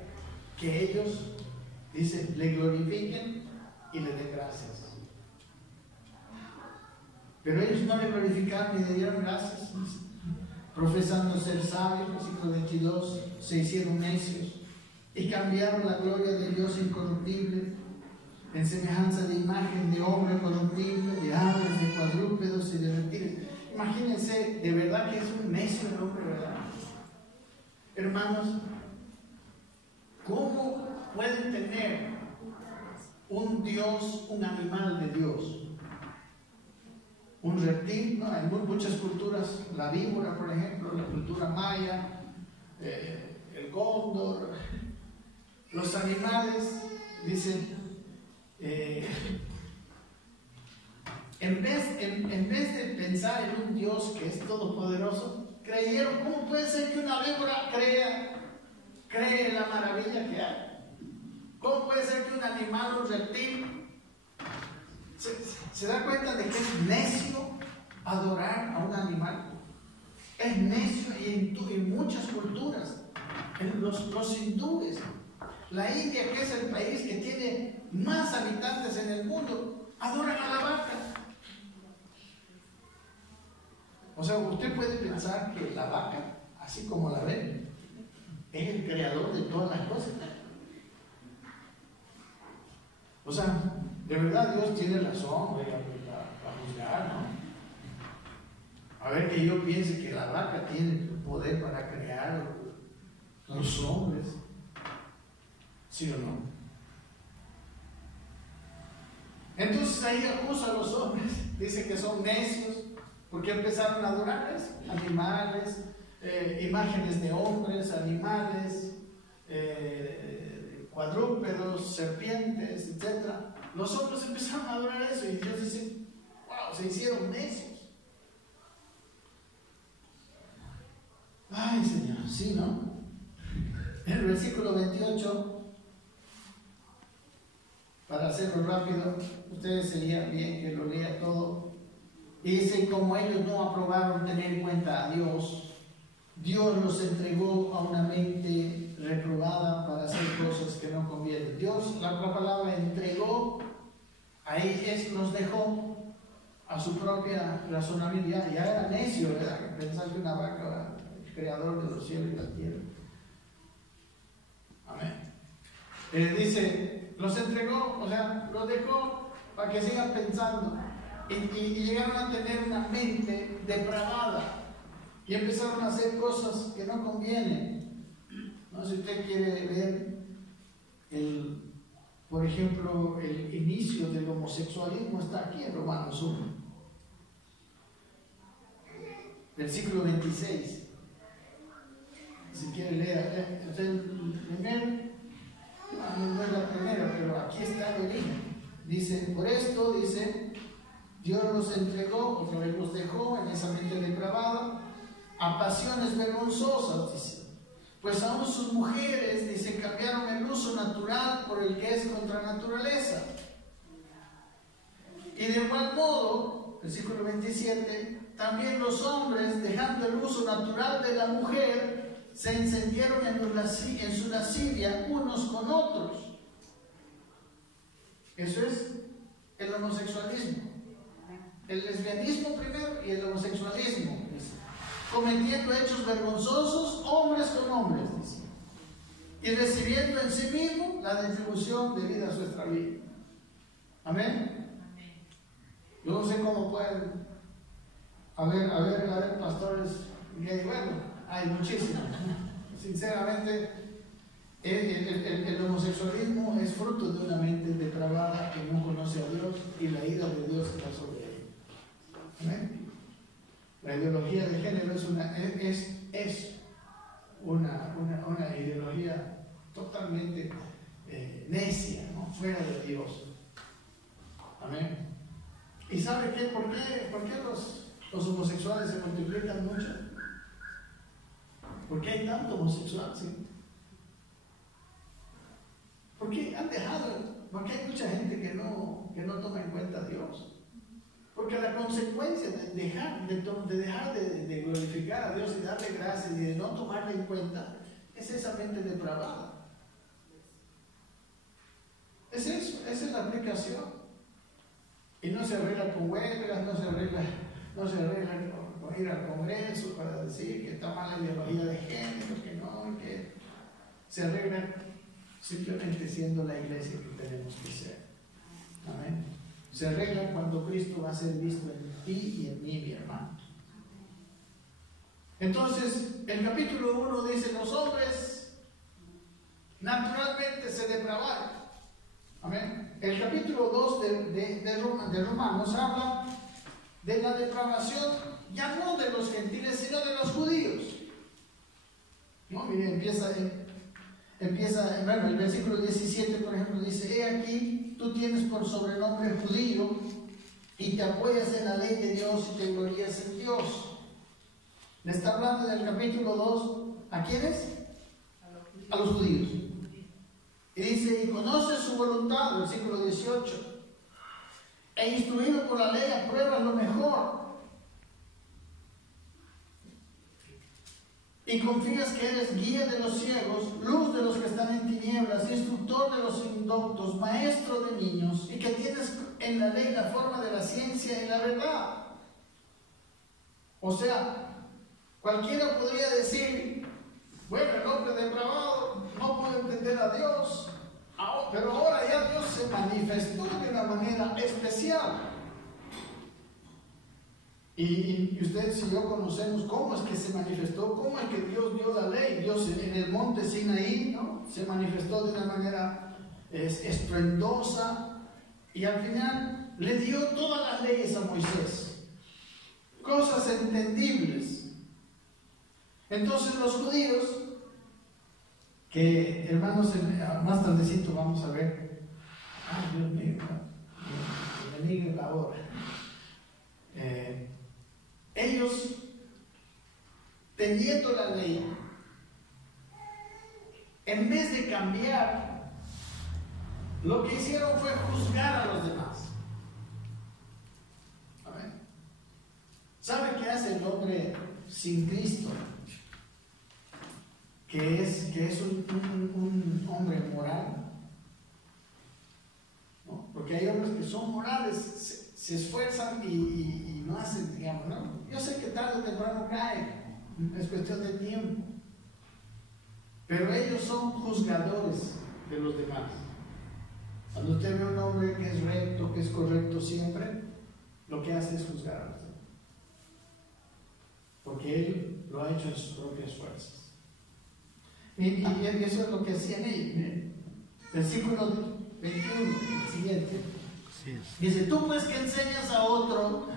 que ellos, dice, le glorifiquen y le den gracias. Pero ellos no le glorificaron ni le dieron gracias. Profesando ser sabios, versículo 22, se hicieron necios y cambiaron la gloria de Dios incorruptible en semejanza de imagen de hombre corruptible, de aves, de cuadrúpedos y de reptiles. Imagínense, de verdad que es un necio el hombre, ¿verdad? Hermanos, ¿cómo pueden tener un Dios, un animal de Dios? Un reptil, ¿no? En muchas culturas, la víbora, por ejemplo, la cultura maya, el cóndor, los animales, dicen, en vez de pensar en un Dios que es todopoderoso, creyeron, ¿cómo puede ser que una víbora cree la maravilla que hay? ¿Cómo puede ser que un animal, un reptil, se da cuenta de que es necio adorar a un animal? Es necio, y en muchas culturas, en los hindúes, la India, que es el país que tiene más habitantes en el mundo, adoran a la vaca. O sea, usted puede pensar que la vaca, así como la ven, es el creador de todas las cosas. O sea, de verdad Dios tiene razón para juzgar, ¿no? A ver, que yo piense que la vaca tiene poder para crear los hombres, ¿sí o no? Entonces ahí acusa a los hombres, dice que son necios, porque empezaron a adorarles animales, imágenes de hombres, animales, cuadrúpedos, serpientes, etc. Los hombres empezaron a adorar eso y Dios dice, wow, se hicieron necios. Ay, Señor, sí, ¿no? En el versículo 28, para hacerlo rápido, ustedes sería bien que lo lea todo. Y dice, como ellos no aprobaron tener en cuenta a Dios, Dios los entregó a una mente reprobada para hacer cosas que no convienen. Dios, la palabra entregó, ahí nos dejó a su propia razonamiento. Ya era necio, ¿verdad? Pensar que una vaca era el creador de los cielos y la tierra. Amén. Dice, los entregó, o sea, los dejó para que sigan pensando. Y llegaron a tener una mente depravada. y empezaron a hacer cosas que no convienen. No sé si usted quiere ver por ejemplo, el inicio del homosexualismo está aquí en Romanos 1, versículo 26. Si quiere leer, usted primero, no es la primera, pero aquí está el origen. Dice, por esto, dice, Dios los entregó, otra vez los dejó en esa mente depravada, a pasiones vergonzosas, dice. Pues aún sus mujeres, dice, cambiaron el uso natural por el que es contra naturaleza. Y de igual modo, versículo 27, también los hombres, dejando el uso natural de la mujer, se encendieron en su lascivia unos con otros. Eso es el homosexualismo. El lesbianismo primero y el homosexualismo, dice. Cometiendo hechos vergonzosos, hombres con hombres, dice. Y recibiendo en sí mismo la retribución debida a su extravío. Amén. Yo no sé cómo pueden haber pastores gay. Bueno, hay muchísimos. Sinceramente, el homosexualismo es fruto de una mente depravada que no conoce a Dios y la ira de Dios está sobre él. Amén. La ideología de género es una ideología totalmente necia, ¿no? Fuera de Dios. Amén. ¿Y sabe qué? ¿Por qué los homosexuales se multiplican mucho? ¿Por qué hay tanto homosexual? ¿Sí? ¿Por qué han dejado? Porque hay mucha gente que no toma en cuenta a Dios. Porque la consecuencia de dejar de glorificar a Dios y darle gracias y de no tomarle en cuenta es esa mente depravada. Es eso, esa es la aplicación. Y no se arregla con huelgas, no se arregla con ir al Congreso para decir que está mala la ideología de género, que no, que se arregla simplemente siendo la iglesia que tenemos que ser. Amén. Se arregla cuando Cristo va a ser visto en ti y en mí, mi hermano. Entonces, el capítulo 1 dice, los hombres naturalmente se depravaron. Amén. El capítulo 2 de Romanos habla de la depravación, ya no de los gentiles, sino de los judíos. ¿No? Mire, empieza, bueno, el versículo 17, por ejemplo, dice, he aquí, tú tienes por sobrenombre judío y te apoyas en la ley de Dios y te glorías en Dios. Le está hablando del capítulo 2, ¿a quiénes? A los judíos. Y dice, y conoce su voluntad, versículo 18, e instruido por la ley apruebas lo mejor. Y confías que eres guía de los ciegos, luz de los que están en tinieblas, instructor de los indoctos, maestro de niños, y que tienes en la ley la forma de la ciencia y la verdad. O sea, cualquiera podría decir, bueno, el hombre depravado no puede entender a Dios, pero ahora ya Dios se manifestó de una manera especial. Y ustedes y yo conocemos cómo es que se manifestó, cómo es que Dios dio la ley. Dios en el monte Sinaí, ¿no? Se manifestó de una manera estruendosa y al final le dio todas las leyes a Moisés, cosas entendibles. Entonces los judíos, que hermanos, más tardecito vamos a ver, Dios mío, el enemigo es la hora. Ellos, teniendo la ley, en vez de cambiar, lo que hicieron fue juzgar a los demás. Amén. ¿Sabe qué hace el hombre sin Cristo? Que es un hombre moral, ¿no? Porque hay hombres que son morales, se esfuerzan y no hacen, digamos, ¿no? Yo sé que tarde o temprano caen, es cuestión de tiempo, pero ellos son juzgadores de los demás. Cuando usted ve a un hombre que es recto, que es correcto siempre, lo que hace es juzgar a los demás. porque Él lo ha hecho en sus propias fuerzas. Y eso es lo que hacían ellos. Miren, versículo 21, el siguiente. Dice, tú pues que enseñas a otro.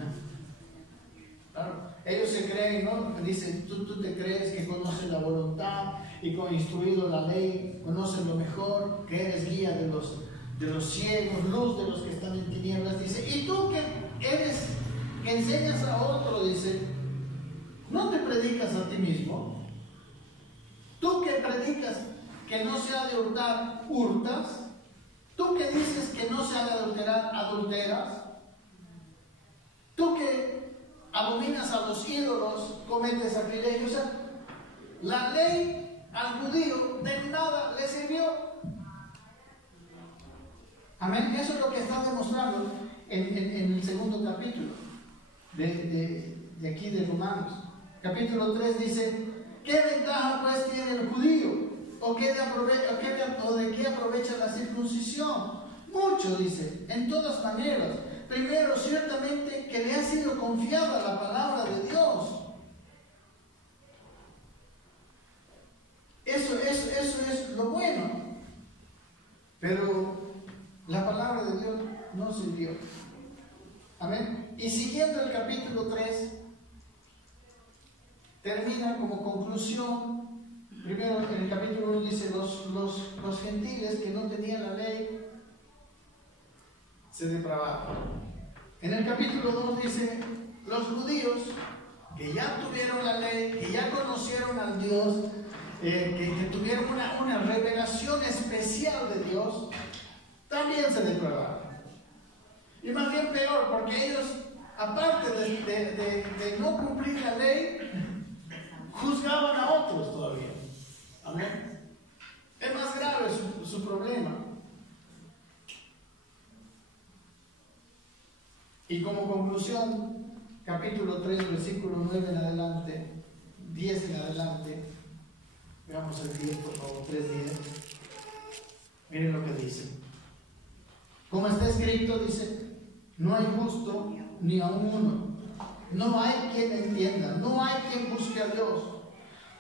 Claro, ellos se creen, ¿no? Dicen, tú te crees que conoces la voluntad y con instruido la ley, conoces lo mejor, que eres guía de los ciegos, luz de los que están en tinieblas. Dice, y tú que enseñas a otro, dice, ¿no te predicas a ti mismo? Tú que predicas que no se ha de hurtar, hurtas. Tú que dices que no se ha de adulterar, adulteras. Tú que abominas a los ídolos, cometes sacrilegio. O sea, la ley al judío de nada le sirvió. Amén. Eso es lo que está demostrando en el segundo capítulo de aquí de Romanos. Capítulo 3 dice, ¿qué ventaja pues tiene el judío? ¿O de qué aprovecha la circuncisión? Mucho, dice, en todas maneras. Primero, ciertamente que le ha sido confiada la palabra de Dios. Eso es lo bueno. Pero la palabra de Dios no sirvió. Amén. Y siguiendo el capítulo 3, termina como conclusión. Primero, en el capítulo 1 dice, los gentiles que no tenían la ley se depravaron. En el capítulo 2 dice, los judíos que ya tuvieron la ley, que ya conocieron al Dios, que tuvieron una revelación especial de Dios, también se depravaron. Y más bien peor, porque ellos, aparte de no cumplir la ley, juzgaban a otros todavía. Amén. Es más grave su problema. Y como conclusión, capítulo 3, versículo 9 en adelante, 10 en adelante, veamos el 10, por favor, 3:10. Miren lo que dice. Como está escrito, dice, no hay justo ni aun uno. No hay quien entienda, no hay quien busque a Dios.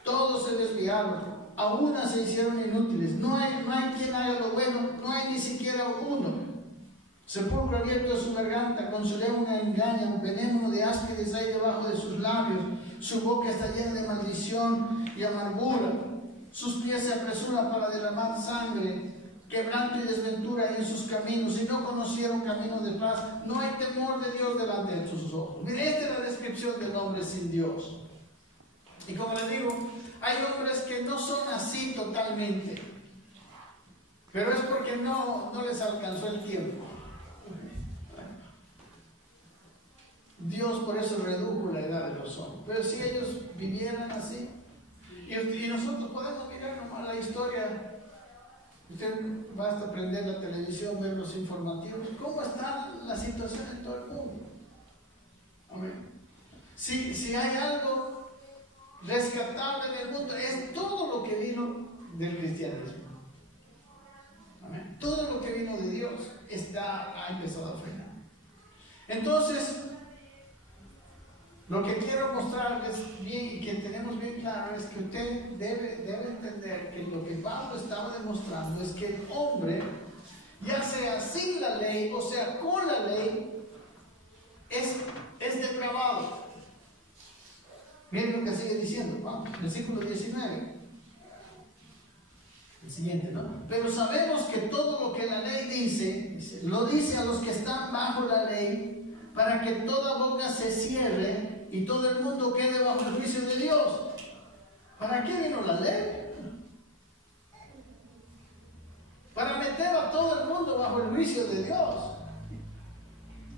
Todos se desviaron, a una se hicieron inútiles. No hay quien haga lo bueno, no hay ni siquiera uno. Sepulcro abierto es su garganta, con su lengua engañan, veneno de áspides hay debajo de sus labios. Su boca está llena de maldición y amargura. Sus pies se apresuran para derramar sangre. Quebranto y desventura en sus caminos, y no conocieron camino de paz. No hay temor de Dios delante de sus ojos. Mire, esta es la descripción del hombre sin Dios. Y como les digo, hay hombres que no son así totalmente, pero es porque no les alcanzó el tiempo. Dios por eso redujo la edad de los hombres. Pero si ellos vivieran así, y nosotros podemos mirar nomás la historia. Usted basta prender la televisión, ver los informativos. ¿Cómo está la situación en todo el mundo? Amén. Si hay algo rescatable en el mundo, es todo lo que vino del cristianismo. Amén. Todo lo que vino de Dios ha empezado a frenar. Entonces, lo que quiero mostrarles bien y que tenemos bien claro es que usted debe entender que lo que Pablo estaba demostrando es que el hombre, ya sea sin la ley o sea con la ley, es depravado. Miren lo que sigue diciendo, vamos, versículo 19. El siguiente, ¿no? Pero sabemos que todo lo que la ley dice, lo dice a los que están bajo la ley, para que toda boca se cierre y todo el mundo quede bajo el juicio de Dios. ¿Para qué vino la ley? Para meter a todo el mundo bajo el juicio de Dios.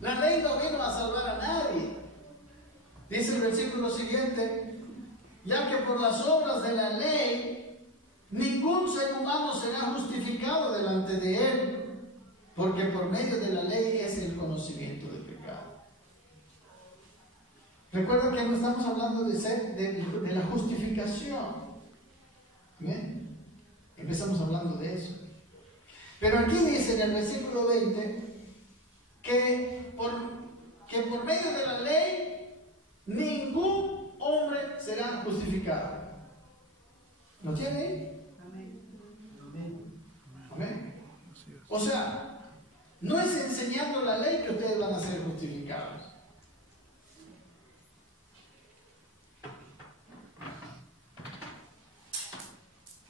La ley no vino a salvar a nadie. Dice el versículo siguiente, ya que por las obras de la ley ningún ser humano será justificado delante de él, porque por medio de la ley es el conocimiento del pecado. Recuerda que no estamos hablando de la justificación. ¿Bien? Empezamos hablando de eso. Pero aquí dice en el versículo 20 que por medio de la ley ningún hombre justificado? ¿Lo tiene? Amén. O sea, no es enseñando la ley que ustedes van a ser justificados.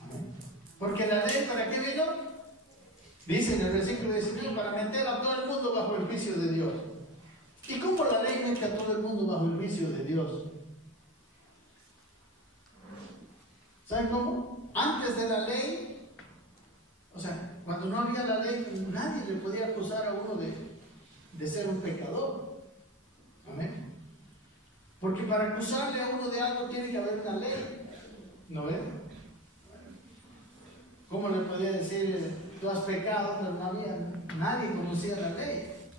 Amén. Porque la ley, ¿para qué vino? Dice en el versículo 19, para meter a todo el mundo bajo el juicio de Dios. ¿Y cómo la ley mete a todo el mundo bajo el juicio de Dios? ¿Saben cómo? Antes de la ley, o sea, cuando no había la ley, nadie le podía acusar a uno de ser un pecador. Amén. Porque para acusarle a uno de algo tiene que haber una ley. ¿No ven? ¿Cómo le podía decir, tú has pecado? Pero no había, nadie conocía la ley.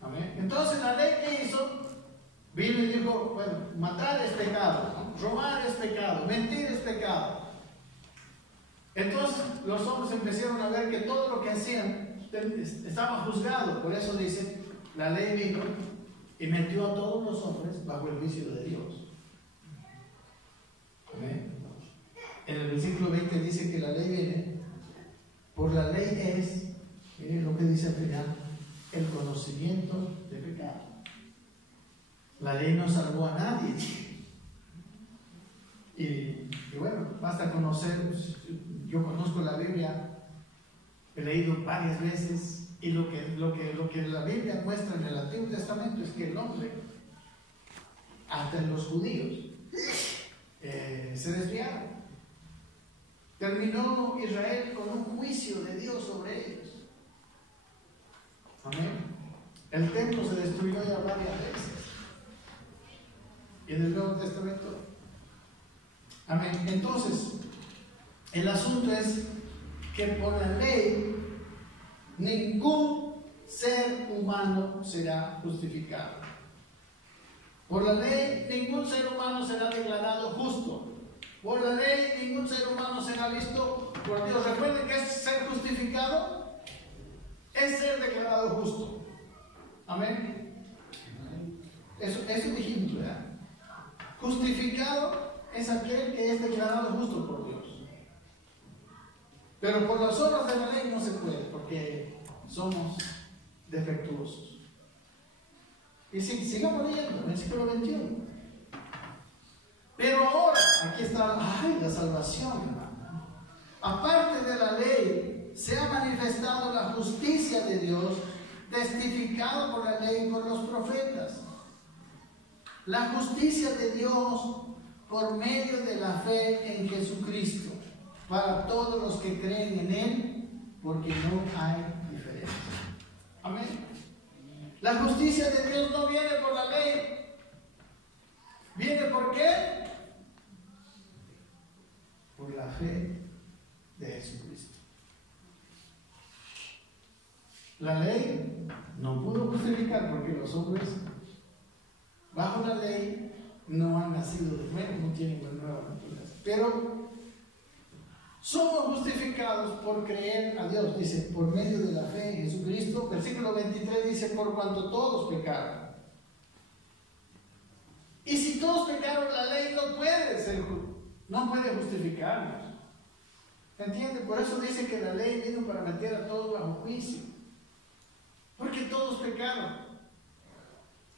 Amén. Entonces la ley que hizo, vino y dijo, bueno, matar es pecado, ¿no? Robar es pecado, mentir es pecado. Entonces los hombres empezaron a ver que todo lo que hacían estaba juzgado. Por eso dice, la ley vino y metió a todos los hombres bajo el juicio de Dios. Amén. En el versículo 20 dice que la ley viene, por la ley es, miren lo que dice al final, el conocimiento de pecado. La ley no salvó a nadie. Y bueno, basta conocer, yo conozco la Biblia, he leído varias veces, y lo que la Biblia muestra en el Antiguo Testamento es que el hombre, hasta en los judíos, se desviaron. Terminó Israel con un juicio de Dios sobre ellos. Amén. El templo se destruyó ya varias veces. Y en el Nuevo Testamento. Amén. Entonces, el asunto es que por la ley ningún ser humano será justificado. Por la ley ningún ser humano será declarado justo. Por la ley ningún ser humano será visto por Dios. Recuerden que es ser justificado, es ser declarado justo. Amén. Eso dijimos, ¿verdad? Justificado es aquel que es declarado justo por Dios. Pero por las obras de la ley no se puede, porque somos defectuosos. Y sigamos leyendo, versículo 21. Pero ahora, aquí está, la salvación, hermano. Aparte de la ley, se ha manifestado la justicia de Dios, testificado por la ley y por los profetas. La justicia de Dios por medio de la fe en Jesucristo, para todos los que creen en Él, porque no hay diferencia. Amén. La justicia de Dios no viene por la ley. ¿Viene por qué? Por la fe de Jesucristo. La ley no pudo justificar porque los hombres bajo la ley no han nacido de nuevo, no tienen una nueva naturaleza. Pero somos justificados por creer a Dios, dice, por medio de la fe en Jesucristo. Versículo 23 dice, por cuanto todos pecaron. Y si todos pecaron, la ley no puede justificarnos. ¿Entienden? Por eso dice que la ley vino para meter a todos bajo juicio. Porque todos pecaron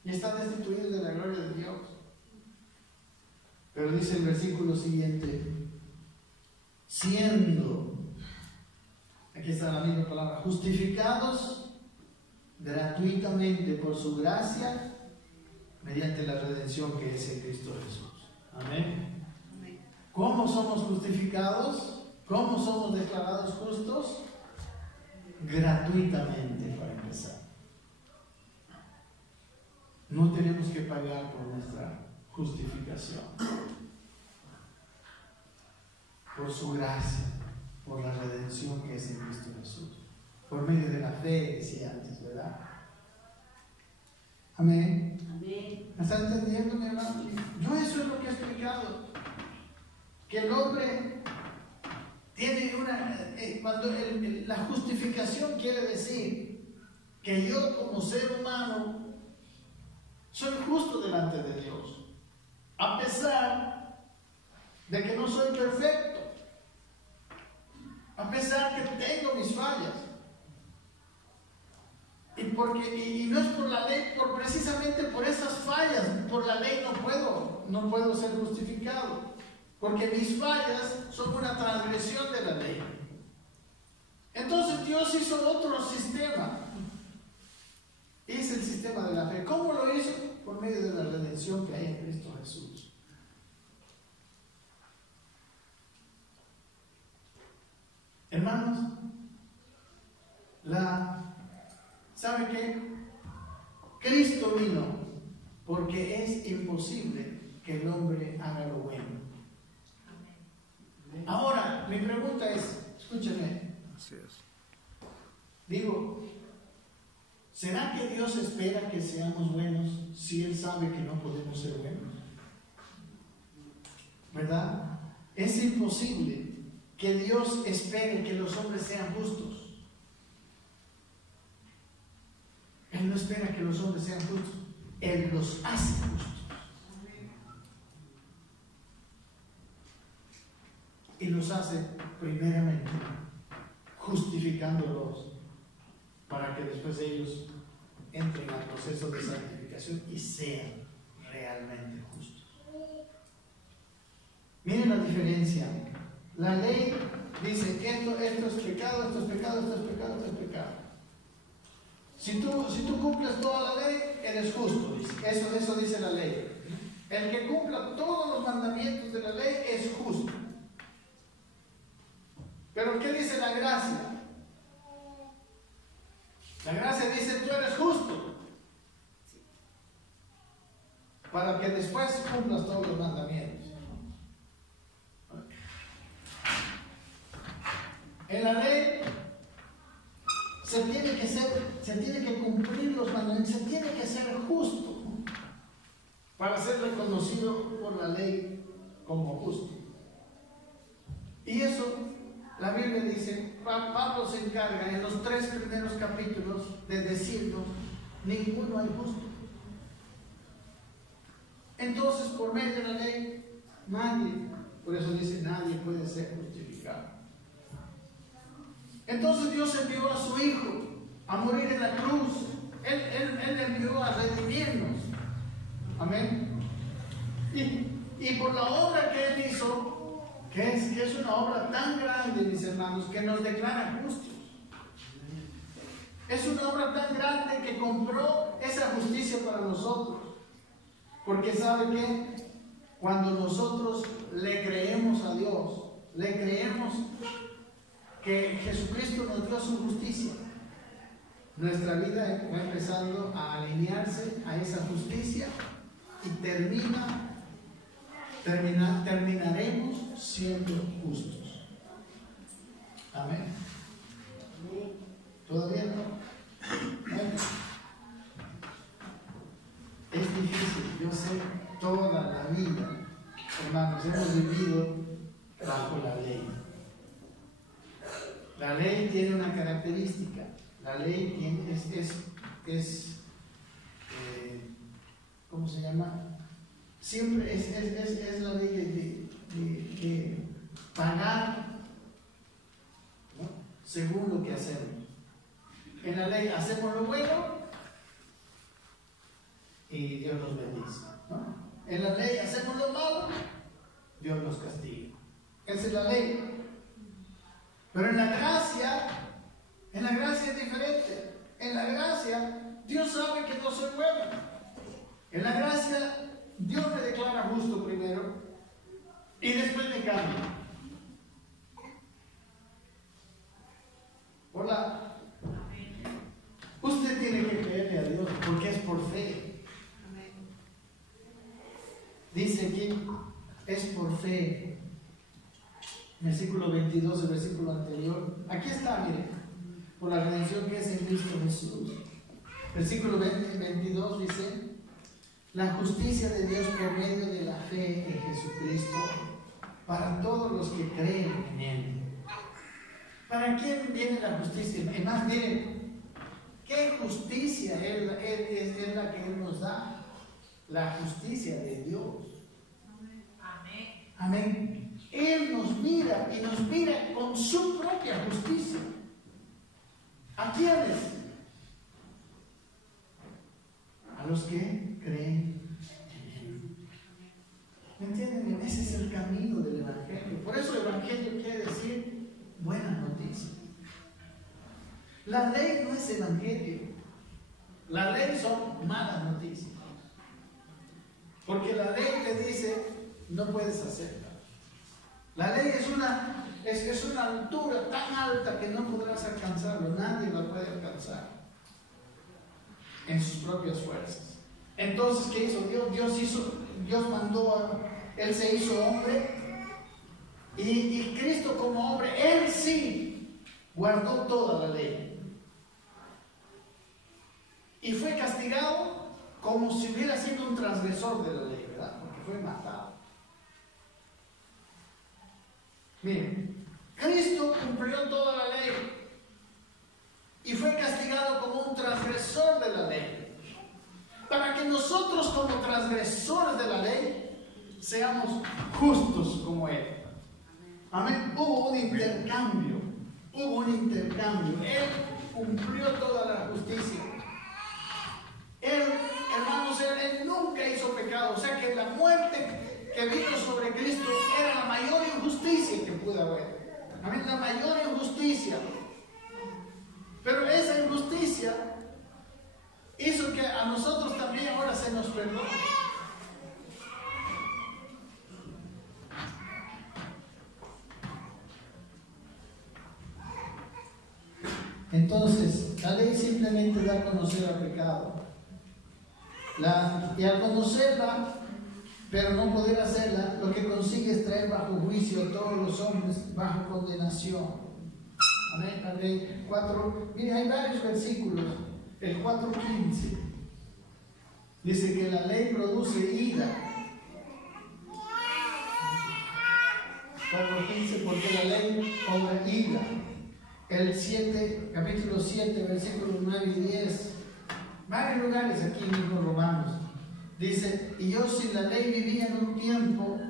y están destituidos de la gloria de Dios. Pero dice el versículo siguiente, siendo, aquí está la misma palabra, justificados gratuitamente por su gracia, mediante la redención que es en Cristo Jesús. Amén. ¿Cómo somos justificados? ¿Cómo somos declarados justos? Gratuitamente, para empezar. No tenemos que pagar por nuestra justificación. Por su gracia, por la redención que es en Cristo Jesús. Por medio de la fe, decía antes, ¿verdad? Amén. ¿Me están entendiendo, mi hermano? Yo eso es lo que he explicado. Que el hombre tiene cuando la justificación quiere decir que yo como ser humano soy justo delante de Dios, a pesar de que no soy perfecto, a pesar que tengo mis fallas. Y no es por la ley, precisamente por esas fallas, por la ley no puedo ser justificado, porque mis fallas son una transgresión de la ley. Entonces Dios hizo otro sistema. Es el sistema de la fe. ¿Cómo lo hizo? Por medio de la redención que hay en Cristo Jesús. Hermanos, ¿sabe qué? Cristo vino porque es imposible que el hombre haga lo bueno. Ahora, mi pregunta es, escúcheme. Así es. Digo, ¿será que Dios espera que seamos buenos si Él sabe que no podemos ser buenos? ¿Verdad? Es imposible que Dios espere que los hombres sean justos. Él no espera que los hombres sean justos. Él los hace justos. Y los hace primeramente justificándolos para que después ellos entren al proceso de santificación y sean realmente justos. Miren la diferencia. La ley dice que esto es pecado, esto es pecado, esto es pecado, esto es pecado. Si tú cumples toda la ley, eres justo, dice. Eso dice la ley. El que cumpla todos los mandamientos de la ley es justo. Pero ¿qué dice la gracia? La gracia dice, tú eres justo, para que después cumplas todos los mandamientos. En la ley se tiene que cumplir los mandamientos, se tiene que ser justo para ser reconocido por la ley como justo. Y eso, la Biblia dice, Pablo se encarga en los 3 primeros capítulos de decirnos, ninguno hay justo. Entonces, por medio de la ley, nadie, por eso dice, nadie puede ser justificado. Entonces Dios envió a su Hijo a morir en la cruz. Él envió a redimirnos. Amén. Y por la obra que Él hizo, que es una obra tan grande, mis hermanos, que nos declara justos. Es una obra tan grande que compró esa justicia para nosotros. Porque ¿sabe qué? Cuando nosotros le creemos a Dios, le creemos que Jesucristo nos dio su justicia, nuestra vida va empezando a alinearse a esa justicia y terminaremos siendo justos. Amén. ¿Todavía no? Bueno, es difícil, yo sé, toda la vida, hermanos, hemos vivido bajo la ley. La ley tiene una característica. La ley tiene, ¿cómo se llama? Siempre es la ley de pagar, ¿no?, según lo que hacemos. En la ley hacemos lo bueno y Dios nos bendice, ¿no? En la ley hacemos lo malo, Dios nos castiga. Esa es la ley. Pero en la gracia es diferente. En la gracia, Dios sabe que no soy bueno. En la gracia, Dios me declara justo primero y después me cambia. Hola. Usted tiene que creerle a Dios porque es por fe. Dice aquí, es por fe. Versículo 22, el versículo anterior. Aquí está, mire, por la redención que es en Cristo Jesús. Versículo 22 dice, la justicia de Dios por medio de la fe en Jesucristo para todos los que creen en Él. ¿Para quién viene la justicia? Además, miren, ¿qué justicia es la que Él nos da? La justicia de Dios. Amén. Amén. Él nos mira y nos mira con su propia justicia. ¿A quiénes? A los que creen en Él. ¿Me entienden? Ese es el camino del Evangelio. Por eso el Evangelio quiere decir buena noticia. La ley no es Evangelio. La ley son malas noticias. Porque la ley te dice, no puedes hacerla. La ley es una altura tan alta que no podrás alcanzarlo. Nadie la puede alcanzar en sus propias fuerzas. Entonces, ¿qué hizo Dios? Dios mandó, Él se hizo hombre y Cristo como hombre, Él sí guardó toda la ley. Y fue castigado como si hubiera sido un transgresor de la ley, ¿verdad? Porque fue matado. Miren, Cristo cumplió toda la ley y fue castigado como un transgresor de la ley, para que nosotros como transgresores de la ley seamos justos como Él. Amén. Hubo un intercambio. Él cumplió toda la justicia. Él, hermanos, Él nunca hizo pecado. O sea que la muerte que vino sobre Cristo era la mayor injusticia que pudo haber. Amén, la mayor injusticia. Pero esa injusticia hizo que a nosotros también ahora se nos perdone. Entonces, la ley simplemente da a conocer al pecado. Y al conocerla, pero no poder hacerla, lo que consigue es traer bajo juicio a todos los hombres, bajo condenación. Amén. La ley 4, mire, hay varios versículos. El 4:15 dice que la ley produce ira. 4:15, porque la ley obra ira. El 7, capítulo 7, versículos 9 y 10. Varios lugares aquí mismo Romanos. Dice, y yo sin la ley vivía en un tiempo,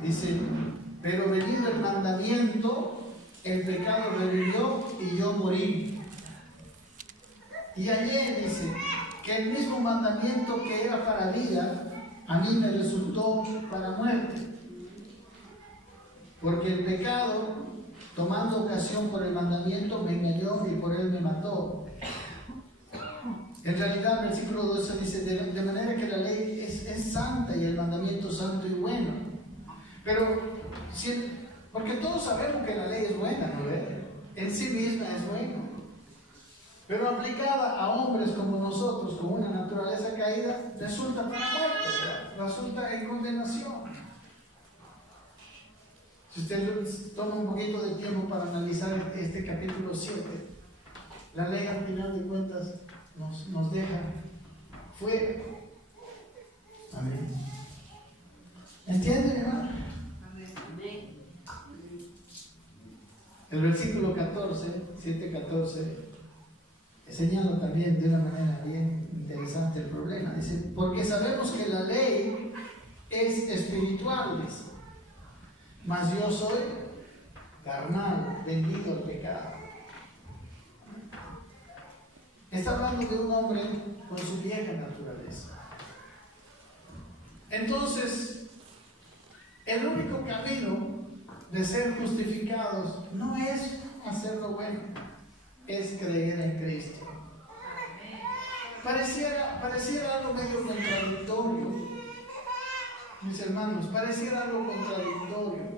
dice, pero venido el mandamiento, el pecado revivió y yo morí. Y ayer dice que el mismo mandamiento que era para vida, a mí me resultó para muerte. Porque el pecado, tomando ocasión por el mandamiento, me engañó y por él me mató. En realidad, el versículo 12 dice, de manera que la ley es santa y el mandamiento santo y bueno. Pero, porque todos sabemos que la ley es buena, ¿no ves? En sí misma es buena. Pero aplicada a hombres como nosotros, con una naturaleza caída, resulta para muerte, resulta en condenación. Si usted toma un poquito de tiempo para analizar este capítulo 7, la ley al final de cuentas nos deja fuera. Amén. ¿Entienden, hermano? Amén. El versículo 14, 7:14, señala también de una manera bien interesante el problema. Dice, porque sabemos que la ley es espiritual, dice, mas yo soy carnal, vendido al pecado. Está hablando de un hombre con su vieja naturaleza. Entonces, el único camino de ser justificados no es hacer lo bueno, es creer en Cristo. Pareciera algo medio contradictorio, mis hermanos, pareciera algo contradictorio.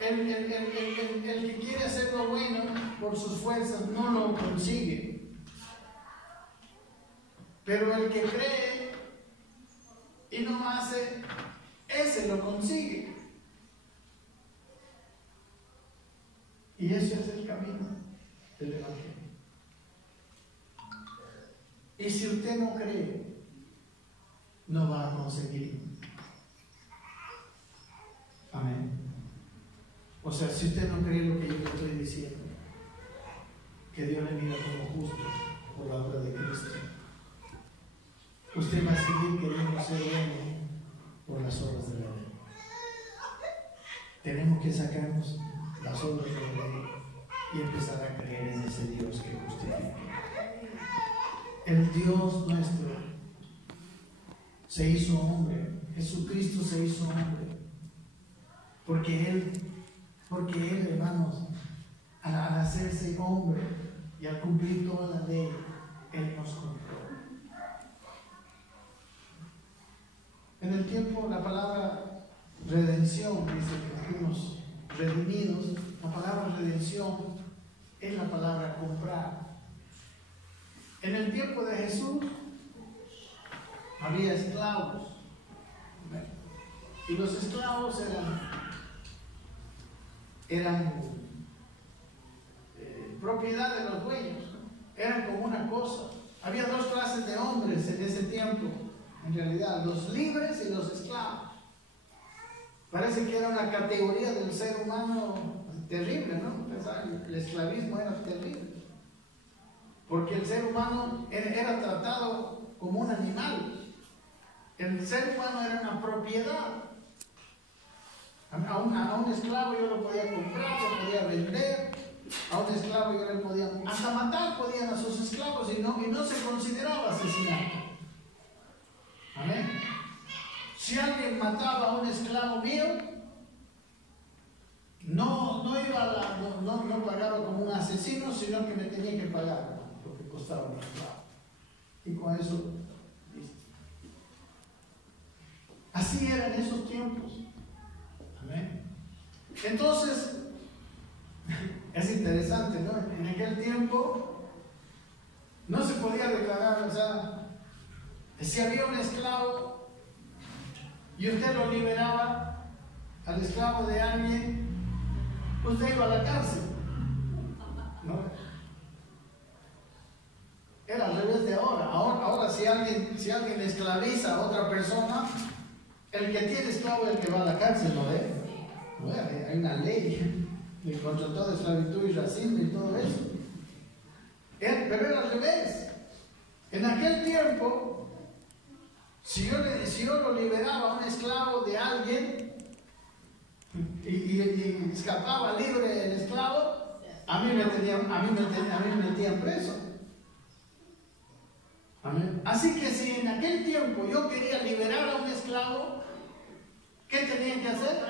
El que quiere hacer lo bueno por sus fuerzas no lo consigue. Pero el que cree y no hace, ese lo consigue. Y ese es el camino del Evangelio. Y si usted no cree, no va a conseguir. Amén. O sea, si usted no cree lo que yo le estoy diciendo, que Dios le mira como justo por la obra de Cristo, usted va a seguir queriendo ser bueno por las obras de la ley. Tenemos que sacarnos las obras de la ley y empezar a creer en ese Dios que justifica. El Dios nuestro se hizo hombre, Jesucristo se hizo hombre, porque Él, hermanos, al hacerse hombre y al cumplir toda la ley, Él nos compró. En el tiempo, la palabra redención, dice que fuimos redimidos, la palabra redención es la palabra comprar. En el tiempo de Jesús había esclavos, y los esclavos eran propiedad de los dueños, eran como una cosa. Había dos clases de hombres en ese tiempo, en realidad, los libres y los esclavos. Parece que era una categoría del ser humano terrible, ¿no? El esclavismo era terrible, porque el ser humano era tratado como un animal. El ser humano era una propiedad. A un esclavo yo lo podía comprar, lo podía vender. A un esclavo yo le podía, hasta matar podían a sus esclavos, y no se consideraba asesinato. Amén. Si alguien mataba a un esclavo mío, no pagaba como un asesino, sino que me tenía que pagar lo que costaba un esclavo. Y con eso, listo. Así eran esos tiempos. Amén. Entonces, es interesante, ¿no? En aquel tiempo no se podía declarar, o sea, si había un esclavo y usted lo liberaba al esclavo de alguien, usted iba a la cárcel, ¿no? Era al revés de ahora. Ahora si alguien esclaviza a otra persona, el que tiene esclavo es el que va a la cárcel, ¿no ve? ¿No? Hay una ley contra toda esclavitud y racismo y todo eso. Pero era al revés. En aquel tiempo, si yo lo liberaba a un esclavo de alguien y escapaba libre el esclavo, a mí me metían preso. Amén. Así que si en aquel tiempo yo quería liberar a un esclavo, ¿qué tenían que hacer?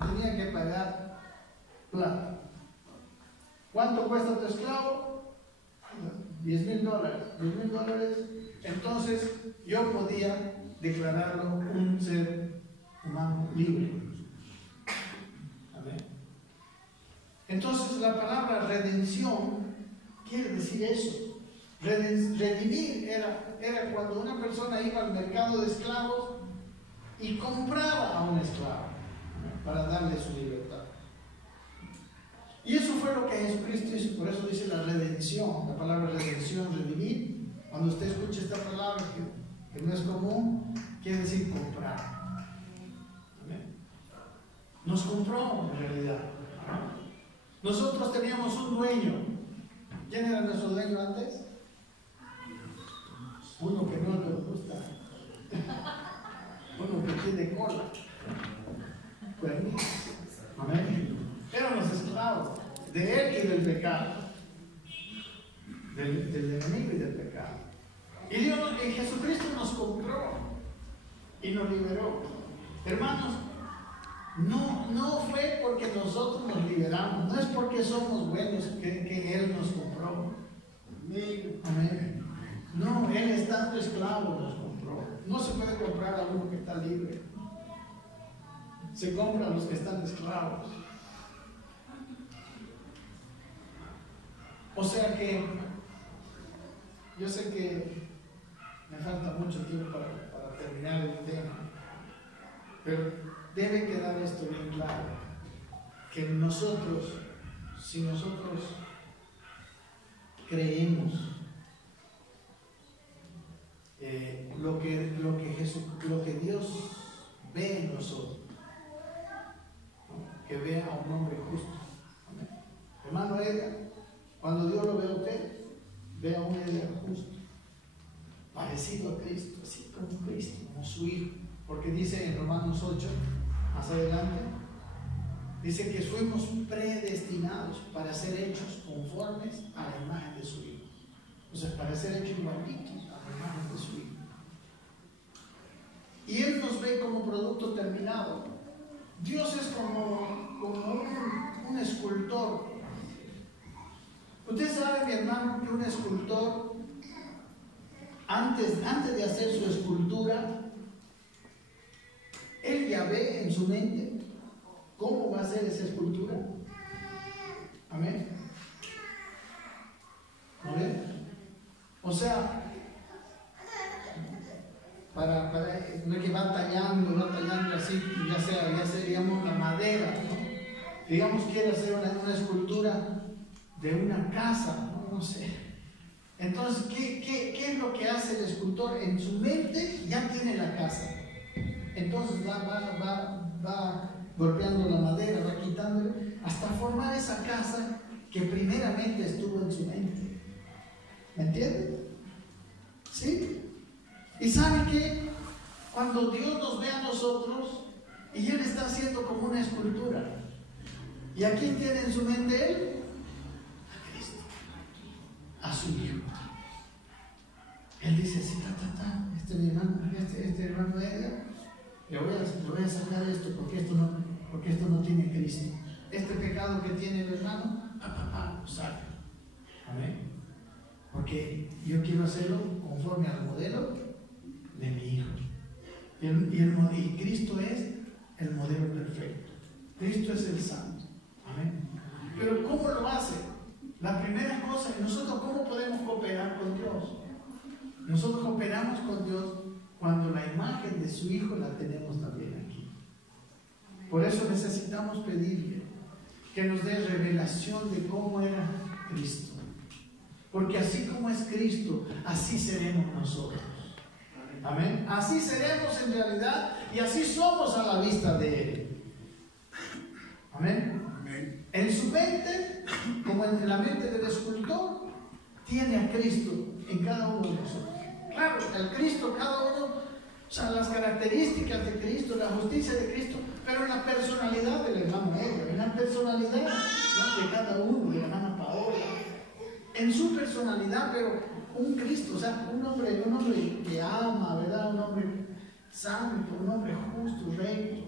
Tenían que pagar plata. ¿Cuánto cuesta tu esclavo? $10,000. $10,000. Entonces yo podía declararlo un ser humano libre. Amén. Entonces la palabra redención quiere decir eso. Redimir era cuando una persona iba al mercado de esclavos y compraba a un esclavo para darle su libertad. Y eso fue lo que Jesucristo hizo. Por eso dice la redención, la palabra redención, redimir. Cuando usted escucha esta palabra que no es común, quiere decir comprar. ¿Amén? Nos compró en realidad. Nosotros teníamos un dueño. ¿Quién era nuestro dueño antes? Uno que no le gusta. Uno que tiene cola. Amén. Éramos esclavos de él y del pecado, del enemigo y del pecado. Y Dios, Jesucristo nos compró y nos liberó. Hermanos, no fue porque nosotros nos liberamos, no es porque somos buenos que Él nos compró. Amén. No, Él estando esclavo nos compró. No se puede comprar a uno que está libre. Se compra a los que están esclavos. O sea que yo sé que me falta mucho tiempo para terminar el tema, pero debe quedar esto bien claro, que nosotros, si nosotros creemos lo que Dios ve en nosotros, ¿no? Que vea a un hombre justo. ¿Amén? Hermano Edgar, cuando Dios lo ve a usted, ve a un Edgar justo, parecido a Cristo, así como Cristo, como su Hijo, porque porque dice en Romanos 8, más adelante, dice que fuimos predestinados para ser hechos conformes a la imagen de su Hijo. O sea, para ser hechos igualitos a la imagen de su Hijo. Y Él nos ve como producto terminado. Dios es como un escultor. Usted sabe, mi hermano, que un escultor, antes de hacer su escultura, él ya ve en su mente cómo va a ser esa escultura. Amén. ¿No ve? O sea, para no que va tallando así, ya sea digamos la madera, ¿no? Digamos quiere hacer una escultura de una casa, no sé. Entonces, ¿qué es lo que hace el escultor? En su mente ya tiene la casa. Entonces va golpeando la madera, va quitándole, hasta formar esa casa que primeramente estuvo en su mente. ¿Me entienden? ¿Sí? Y ¿sabe qué? Cuando Dios nos ve a nosotros y Él está haciendo como una escultura, ¿y a quién tiene en su mente Él? A Cristo, a su Hijo. Él dice así, este hermano Edgar, le voy a sacar esto porque esto no tiene Cristo. Este pecado que tiene el hermano, lo saca. Amén. Porque yo quiero hacerlo conforme al modelo de mi Hijo. Y Cristo es el modelo perfecto. Cristo es el santo. Amén. Pero ¿cómo lo hace? La primera cosa, nosotros ¿cómo podemos cooperar con Dios? Nosotros cooperamos con Dios cuando la imagen de su Hijo la tenemos también aquí. Por eso necesitamos pedirle que nos dé revelación de cómo era Cristo. Porque así como es Cristo, así seremos nosotros. Amén. Así seremos en realidad y así somos a la vista de Él. Amén. En su mente, como en la mente del escultor, tiene a Cristo en cada uno de nosotros. Claro, el Cristo, cada uno, o sea, las características de Cristo, la justicia de Cristo, pero en la personalidad del hermano Edgar, en la personalidad, ¿no?, de cada uno, de la hermana Paola, en su personalidad, pero un Cristo, o sea, un hombre que ama, ¿verdad? Un hombre santo, un hombre justo, recto,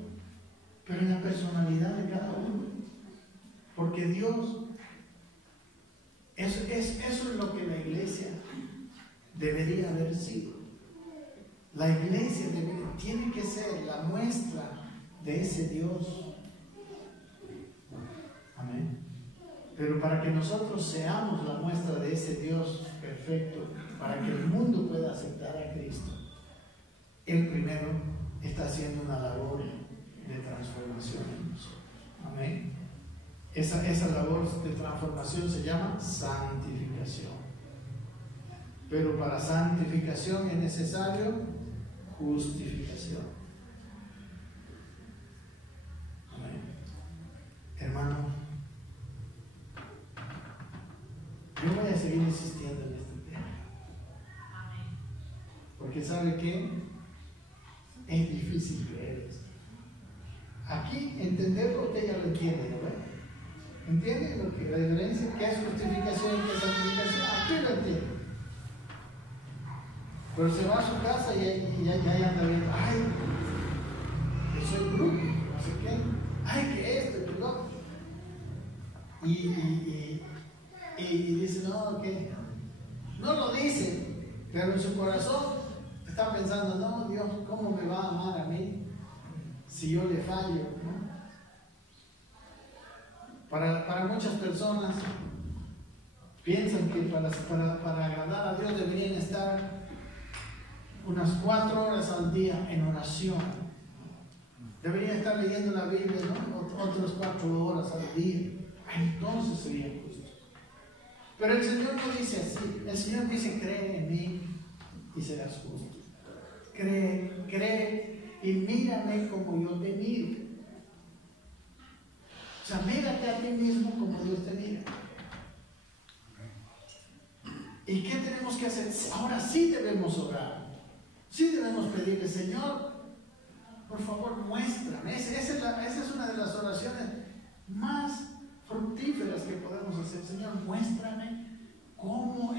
pero en la personalidad de cada uno. Porque Dios, eso es lo que la iglesia debería haber sido. La iglesia tiene que ser la muestra de ese Dios. Amén. Pero para que nosotros seamos la muestra de ese Dios perfecto, para que el mundo pueda aceptar a Cristo, Él primero está haciendo una labor de transformación en nosotros. Amén. Esa labor de transformación se llama santificación. Pero para santificación es necesario justificación. Amén. Hermano, yo voy a seguir insistiendo en este tema. Porque ¿sabe qué? Es difícil creer esto. Aquí entenderlo usted ya lo entiende, ¿no ve? ¿Entiende lo que la diferencia? ¿Qué es justificación y qué es santificación? Aquí lo entiende. Pero se va a su casa y ya anda viendo, ay, que soy bruto, no sé qué, ay, que esto, que lo otro. Y dice, no, que no lo dice, pero en su corazón está pensando, no, Dios, ¿cómo me va a amar a mí si yo le fallo? ¿No? Para muchas personas piensan que para agradar a Dios deberían estar unas 4 horas al día en oración. Deberían estar leyendo la Biblia, ¿no? Otras 4 horas al día. Entonces sería justo. Pero el Señor no dice así. El Señor dice, cree en mí y serás justo. Cree y mírame como yo te miro. O sea, mírate a ti mismo como Dios te mira. ¿Y qué tenemos que hacer? Ahora sí debemos orar. Sí debemos pedirle, Señor, por favor, muéstrame. Esa es una de las oraciones más fructíferas que podemos hacer. Señor, muéstrame cómo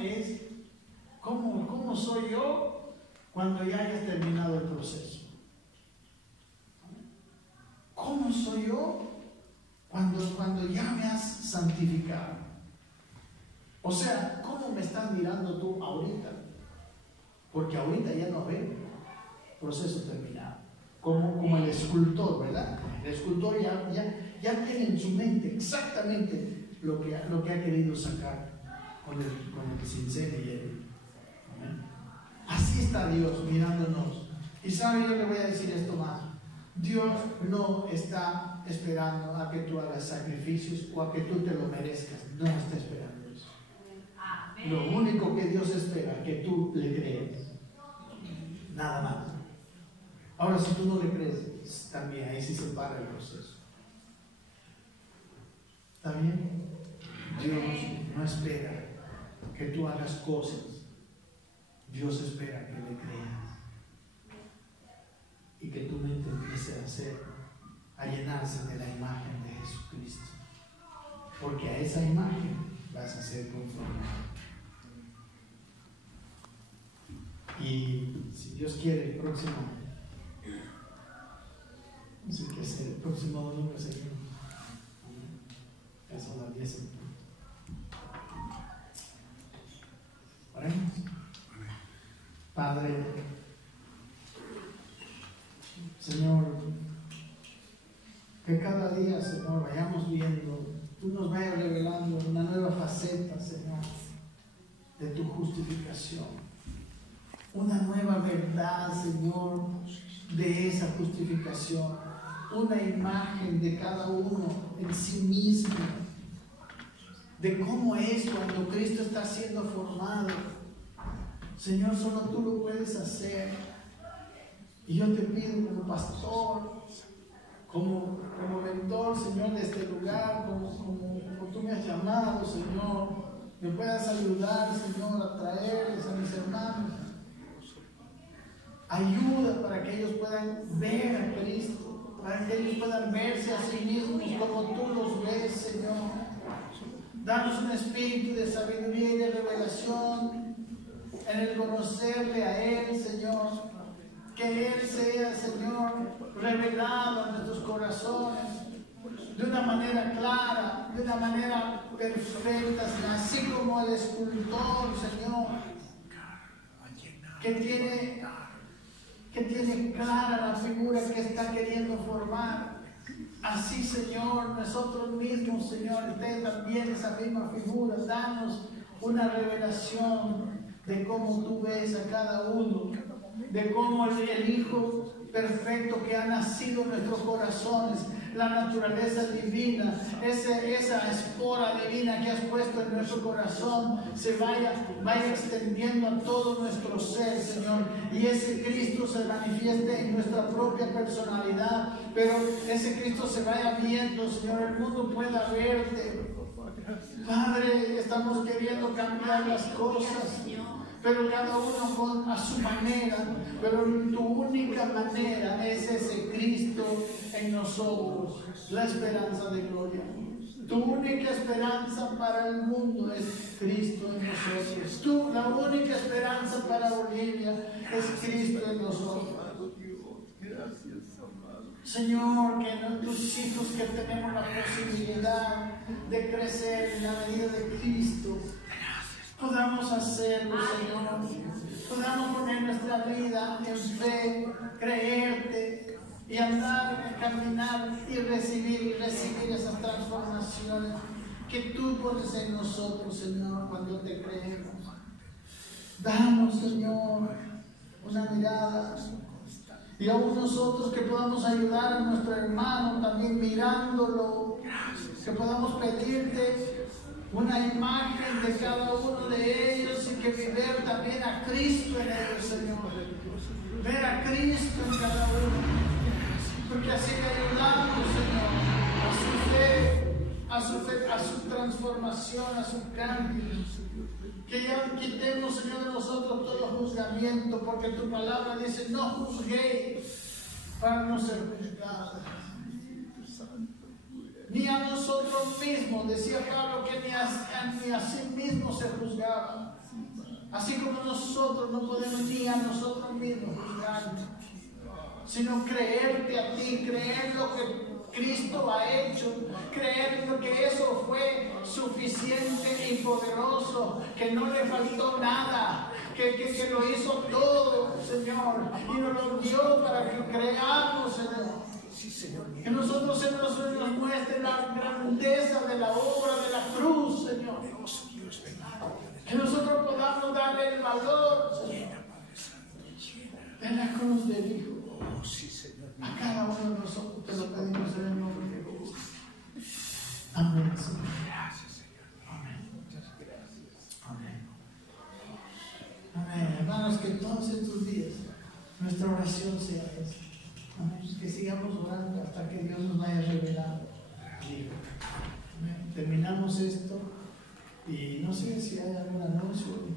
soy yo cuando ya hayas terminado el proceso. ¿Cómo soy yo cuando ya me has santificado? O sea, ¿cómo me estás mirando tú ahorita? Porque ahorita ya no ve proceso terminado. Como el escultor, ¿verdad? El escultor ya tiene en su mente exactamente lo que ha querido sacar con el cincel y el... ¿Amén? Así está Dios mirándonos. Y sabe, yo le voy a decir esto más. Dios no está esperando a que tú hagas sacrificios o a que tú te lo merezcas. No está esperando eso. Lo único que Dios espera es que tú le creas. Nada más. Ahora, si tú no le crees, también ahí sí se para el proceso. ¿Está bien? Dios no espera que tú hagas cosas. Dios espera que le creas. Y que tu mente empiece a llenarse de la imagen de Jesucristo. Porque a esa imagen vas a ser conformado. Y si Dios quiere, el próximo, no sé qué es el próximo domingo, seguimos. Ya son las 10 en punto. Oremos. Padre, Señor, que cada día, Señor, vayamos viendo, tú nos vayas revelando una nueva faceta, Señor, de tu justificación. Una nueva verdad, Señor, de esa justificación. Una imagen de cada uno en sí mismo. De cómo es cuando Cristo está siendo formado. Señor, solo tú lo puedes hacer. Y yo te pido como pastor, como mentor, Señor, de este lugar, como tú me has llamado, Señor, me puedas ayudar, Señor, a traerles a mis hermanos. Ayuda para que ellos puedan ver a Cristo, para que ellos puedan verse a sí mismos como tú los ves, Señor. Danos un espíritu de sabiduría y de revelación en el conocerle a Él, Señor. Que Él sea, Señor, revelado en nuestros corazones de una manera clara, de una manera perfecta, así como el escultor, Señor, que tiene clara la figura que está queriendo formar. Así, Señor, nosotros mismos, Señor, ten también esa misma figura. Danos una revelación de cómo tú ves a cada uno, de cómo el Hijo perfecto que ha nacido en nuestros corazones, la naturaleza divina, esa espora divina que has puesto en nuestro corazón, se vaya extendiendo a todo nuestro ser, Señor, y ese Cristo se manifieste en nuestra propia personalidad, pero ese Cristo se vaya viendo, Señor, el mundo pueda verte. Padre, estamos queriendo cambiar las cosas, pero cada uno a su manera, pero tu única manera es ese Cristo en nosotros, la esperanza de gloria. Tu única esperanza para el mundo es Cristo en nosotros. La única esperanza para Bolivia es Cristo en nosotros. Señor, que tus hijos que tenemos la posibilidad de crecer en la medida de Cristo, podamos hacerlo, Señor. Podamos poner nuestra vida en fe, creerte y andar, caminar y recibir esas transformaciones que tú pones en nosotros, Señor, cuando te creemos. Danos, Señor, una mirada. Y aún nosotros que podamos ayudar a nuestro hermano también mirándolo, que podamos pedirte una imagen de cada uno de ellos y que ver también a Cristo en ellos, Señor. Ver a Cristo en cada uno. Porque así le ayudamos, Señor, a su transformación, a su cambio. Que ya quitemos, Señor, de nosotros todo juzgamiento, porque tu palabra dice: no juzguéis para no ser juzgados. Ni a nosotros mismos, decía Pablo, que ni a sí mismos se juzgaban. Así como nosotros no podemos ni a nosotros mismos juzgar, sino creerte a ti, creer lo que Cristo ha hecho, creer que eso fue suficiente y poderoso, que no le faltó nada, que lo hizo todo, Señor, y nos lo dio para que creamos, Señor. Que nosotros se nos muestre la grandeza de la obra de la cruz, Señor. Que nosotros podamos darle el valor, Señor, de la cruz del Hijo. A cada uno de nosotros te lo pedimos en el nombre de Jesús. Amén, Señor. Gracias, Señor. Amén. Muchas gracias. Amén. Amén. Hermanos, que todos estos días nuestra oración sea esa. Amén. Que sigamos orando hasta que Dios nos vaya revelando. Amén. Terminamos esto y no sé si hay algún anuncio.